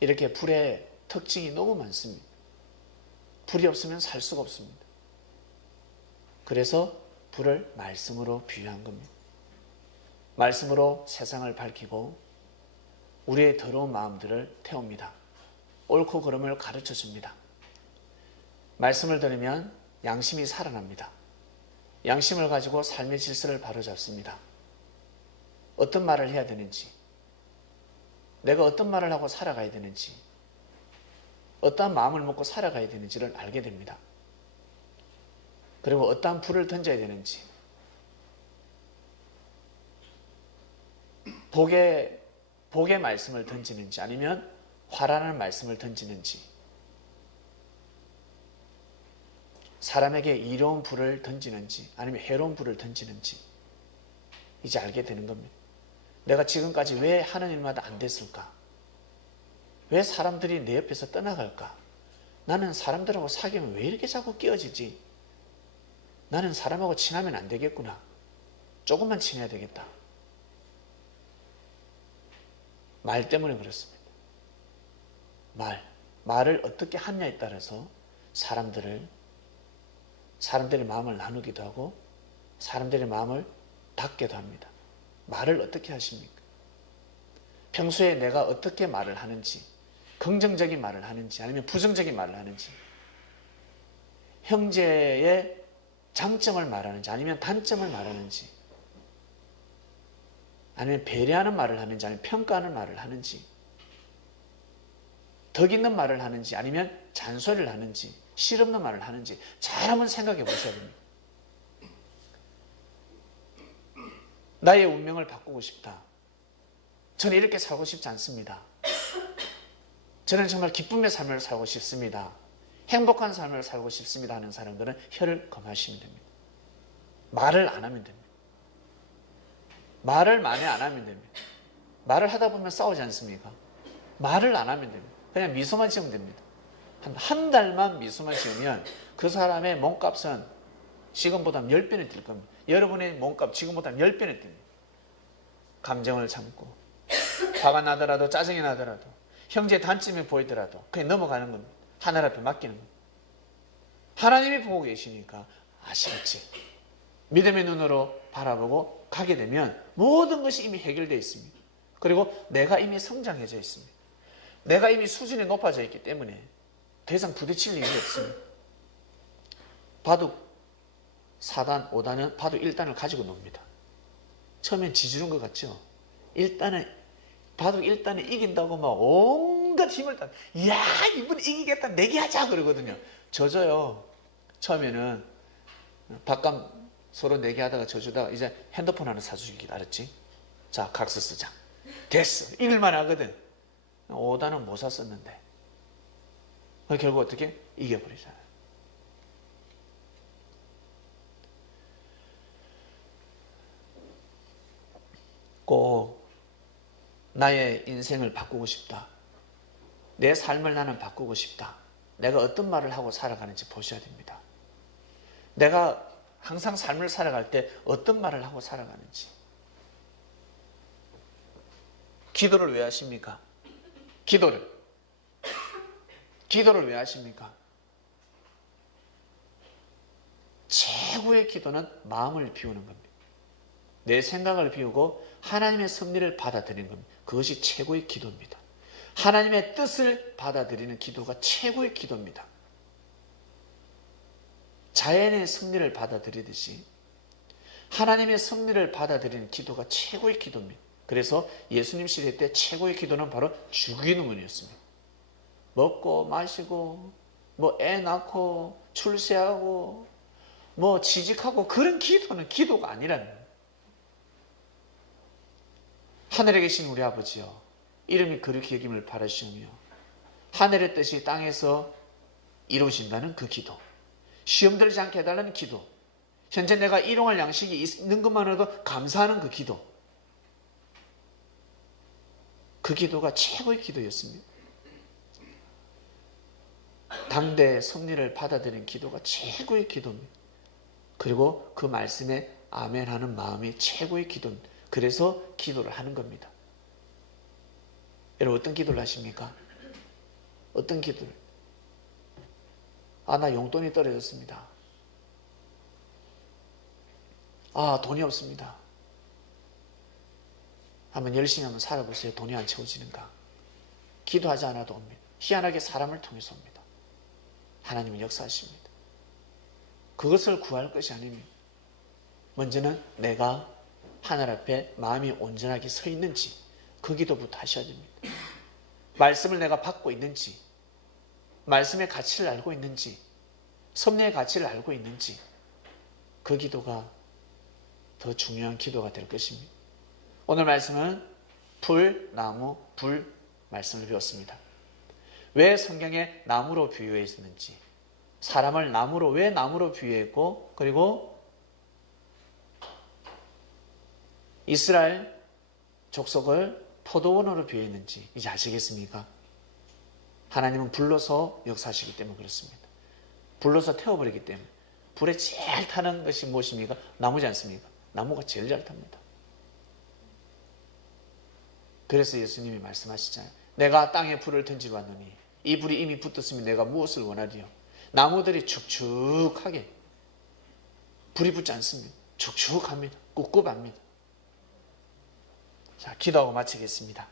이렇게 불의 특징이 너무 많습니다. 불이 없으면 살 수가 없습니다. 그래서 불을 말씀으로 비유한 겁니다. 말씀으로 세상을 밝히고 우리의 더러운 마음들을 태웁니다. 옳고 그름을 가르쳐 줍니다. 말씀을 들으면 양심이 살아납니다. 양심을 가지고 삶의 질서를 바로잡습니다. 어떤 말을 해야 되는지, 내가 어떤 말을 하고 살아가야 되는지, 어떠한 마음을 먹고 살아가야 되는지를 알게 됩니다. 그리고 어떠한 불을 던져야 되는지, 복의 말씀을 던지는지 아니면 화라는 말씀을 던지는지, 사람에게 이로운 불을 던지는지 아니면 해로운 불을 던지는지 이제 알게 되는 겁니다. 내가 지금까지 왜 하는 일마다 안 됐을까? 왜 사람들이 내 옆에서 떠나갈까? 나는 사람들하고 사귀면 왜 이렇게 자꾸 끼어지지? 나는 사람하고 친하면 안 되겠구나. 조금만 친해야 되겠다. 말 때문에 그렇습니다. 말을 어떻게 하냐에 따라서 사람들의 마음을 나누기도 하고 사람들의 마음을 닫게도 합니다. 말을 어떻게 하십니까? 평소에 내가 어떻게 말을 하는지, 긍정적인 말을 하는지 아니면 부정적인 말을 하는지, 형제의 장점을 말하는지 아니면 단점을 말하는지, 아니면 배려하는 말을 하는지 아니면 평가하는 말을 하는지, 덕 있는 말을 하는지 아니면 잔소리를 하는지, 실없는 말을 하는지 잘 한번 생각해 보셔야 됩니다. 나의 운명을 바꾸고 싶다. 저는 이렇게 살고 싶지 않습니다. 저는 정말 기쁨의 삶을 살고 싶습니다. 행복한 삶을 살고 싶습니다 하는 사람들은 혀를 금하시면 됩니다. 말을 안 하면 됩니다. 말을 많이 안 하면 됩니다. 말을 하다 보면 싸우지 않습니까? 말을 안 하면 됩니다. 그냥 미소만 지으면 됩니다. 한 달만 미소만 지으면 그 사람의 몸값은 지금보다 10배는 뛸 겁니다. 여러분의 몸값 지금보다 10배는 뜁니다. 감정을 참고 화가 나더라도 짜증이 나더라도 형제의 단점이 보이더라도 그냥 넘어가는 겁니다. 하늘 앞에 맡기는 겁니다. 하나님이 보고 계시니까 아시겠지. 믿음의 눈으로 바라보고 가게 되면 모든 것이 이미 해결되어 있습니다. 그리고 내가 이미 성장해져 있습니다. 내가 이미 수준이 높아져 있기 때문에 더 이상 부딪힐 일이 없습니다. 바둑 4단, 5단은 바둑 1단을 가지고 놉니다. 처음엔 지지른 것 같죠? 바둑 1단에 이긴다고 막 온갖 힘을 다, 이야, 이분 이기겠다, 내기하자 그러거든요. 져줘요. 처음에는 밥값 서로 내기하다가 져주다가 이제 핸드폰 하나 사주길 알았지? 자, 각서 쓰자. 됐어. 이길만 하거든. 5단은 못 샀었는데. 결국 어떻게? 이겨버리잖아요. 꼭 나의 인생을 바꾸고 싶다. 내 삶을 나는 바꾸고 싶다. 내가 어떤 말을 하고 살아가는지 보셔야 됩니다. 내가 항상 삶을 살아갈 때 어떤 말을 하고 살아가는지. 기도를 왜 하십니까? 기도를 왜 하십니까? 최고의 기도는 마음을 비우는 겁니다. 내 생각을 비우고 하나님의 섭리를 받아들이는 겁니다. 그것이 최고의 기도입니다. 하나님의 뜻을 받아들이는 기도가 최고의 기도입니다. 자연의 섭리를 받아들이듯이 하나님의 섭리를 받아들이는 기도가 최고의 기도입니다. 그래서 예수님 시대 때 최고의 기도는 바로 주기도문이었습니다. 먹고 마시고 애 낳고 출세하고 취직하고 그런 기도는 기도가 아니라는 거예요. 하늘에 계신 우리 아버지여, 이름이 거룩히 여김을 바라시오며 하늘의 뜻이 땅에서 이루어진다는 그 기도, 시험 들지 않게 해달라는 기도, 현재 내가 일용할 양식이 있는 것만으로도 감사하는 그 기도, 그 기도가 최고의 기도였습니다. 당대의 섭리를 받아들인 기도가 최고의 기도입니다. 그리고 그 말씀에 아멘하는 마음이 최고의 기도입니다. 그래서 기도를 하는 겁니다. 여러분 어떤 기도를 하십니까? 어떤 기도를? 나 용돈이 떨어졌습니다. 돈이 없습니다. 열심히 살아보세요. 돈이 안 채워지는가? 기도하지 않아도 옵니다. 희한하게 사람을 통해서 옵니다. 하나님은 역사하십니다. 그것을 구할 것이 아닙니다. 먼저는 내가 하늘 앞에 마음이 온전하게 서 있는지 그 기도부터 하셔야 됩니다. 말씀을 내가 받고 있는지, 말씀의 가치를 알고 있는지, 섭리의 가치를 알고 있는지, 그 기도가 더 중요한 기도가 될 것입니다. 오늘 말씀은 풀, 나무, 불 말씀을 배웠습니다. 왜 성경에 나무로 비유해 있는지, 사람을 나무로 왜 나무로 비유했고, 그리고 이스라엘 족속을 포도원으로 비유했는지 이제 아시겠습니까? 하나님은 불로서 역사하시기 때문에 그렇습니다. 불로서 태워버리기 때문에. 불에 제일 타는 것이 무엇입니까? 나무지 않습니까? 나무가 제일 잘 탑니다. 그래서 예수님이 말씀하시잖아요. 내가 땅에 불을 던지러 왔노니 이 불이 이미 붙었으면 내가 무엇을 원하리요? 나무들이 축축하게, 불이 붙지 않습니다. 축축합니다. 꿉꿉합니다. 자, 기도하고 마치겠습니다.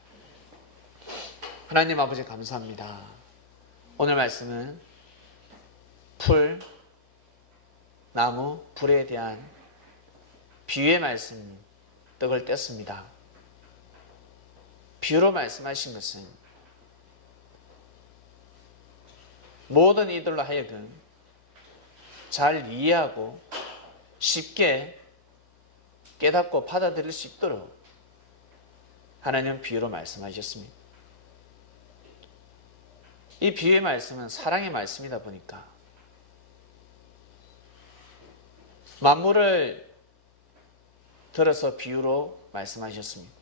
하나님 아버지 감사합니다. 오늘 말씀은 풀, 나무, 불에 대한 비유의 말씀 떡을 뗐습니다. 비유로 말씀하신 것은 모든 이들로 하여금 잘 이해하고 쉽게 깨닫고 받아들일 수 있도록 하나님은 비유로 말씀하셨습니다. 이 비유의 말씀은 사랑의 말씀이다 보니까 만물을 들어서 비유로 말씀하셨습니다.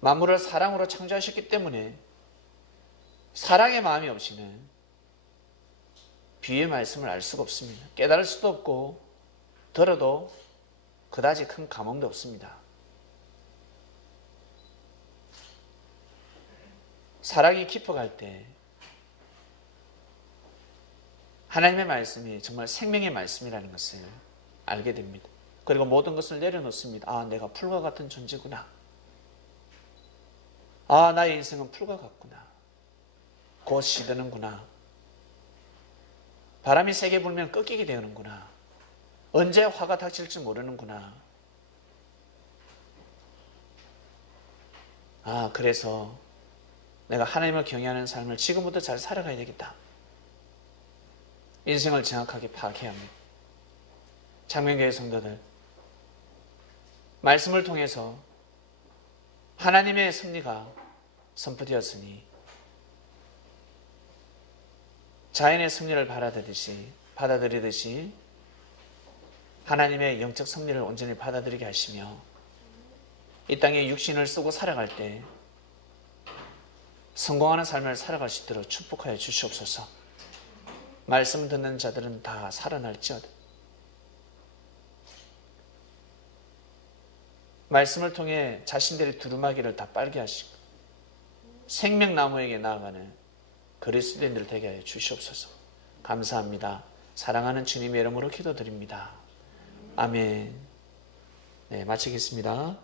만물을 사랑으로 창조하셨기 때문에 사랑의 마음이 없이는 비유의 말씀을 알 수가 없습니다. 깨달을 수도 없고 들어도 그다지 큰 감흥도 없습니다. 사랑이 깊어갈 때 하나님의 말씀이 정말 생명의 말씀이라는 것을 알게 됩니다. 그리고 모든 것을 내려놓습니다. 내가 풀과 같은 존재구나. 나의 인생은 풀과 같구나. 곧 시드는구나. 바람이 세게 불면 꺾이게 되는구나. 언제 화가 닥칠지 모르는구나. 그래서 내가 하나님을 경외하는 삶을 지금부터 잘 살아가야 되겠다. 인생을 정확하게 파악해야 합니다. 장명교회 성도들, 말씀을 통해서 하나님의 섭리가 선포되었으니 자연의 섭리를 받아들이듯이 하나님의 영적 섭리를 온전히 받아들이게 하시며 이 땅에 육신을 쓰고 살아갈 때 성공하는 삶을 살아갈 수 있도록 축복하여 주시옵소서. 말씀 듣는 자들은 다 살아날지어다. 말씀을 통해 자신들의 두루마기를 다 빨게 하시고 생명나무에게 나아가는 그리스도인들 되게 하여 주시옵소서. 감사합니다. 사랑하는 주님의 이름으로 기도드립니다. 아멘. 네, 마치겠습니다.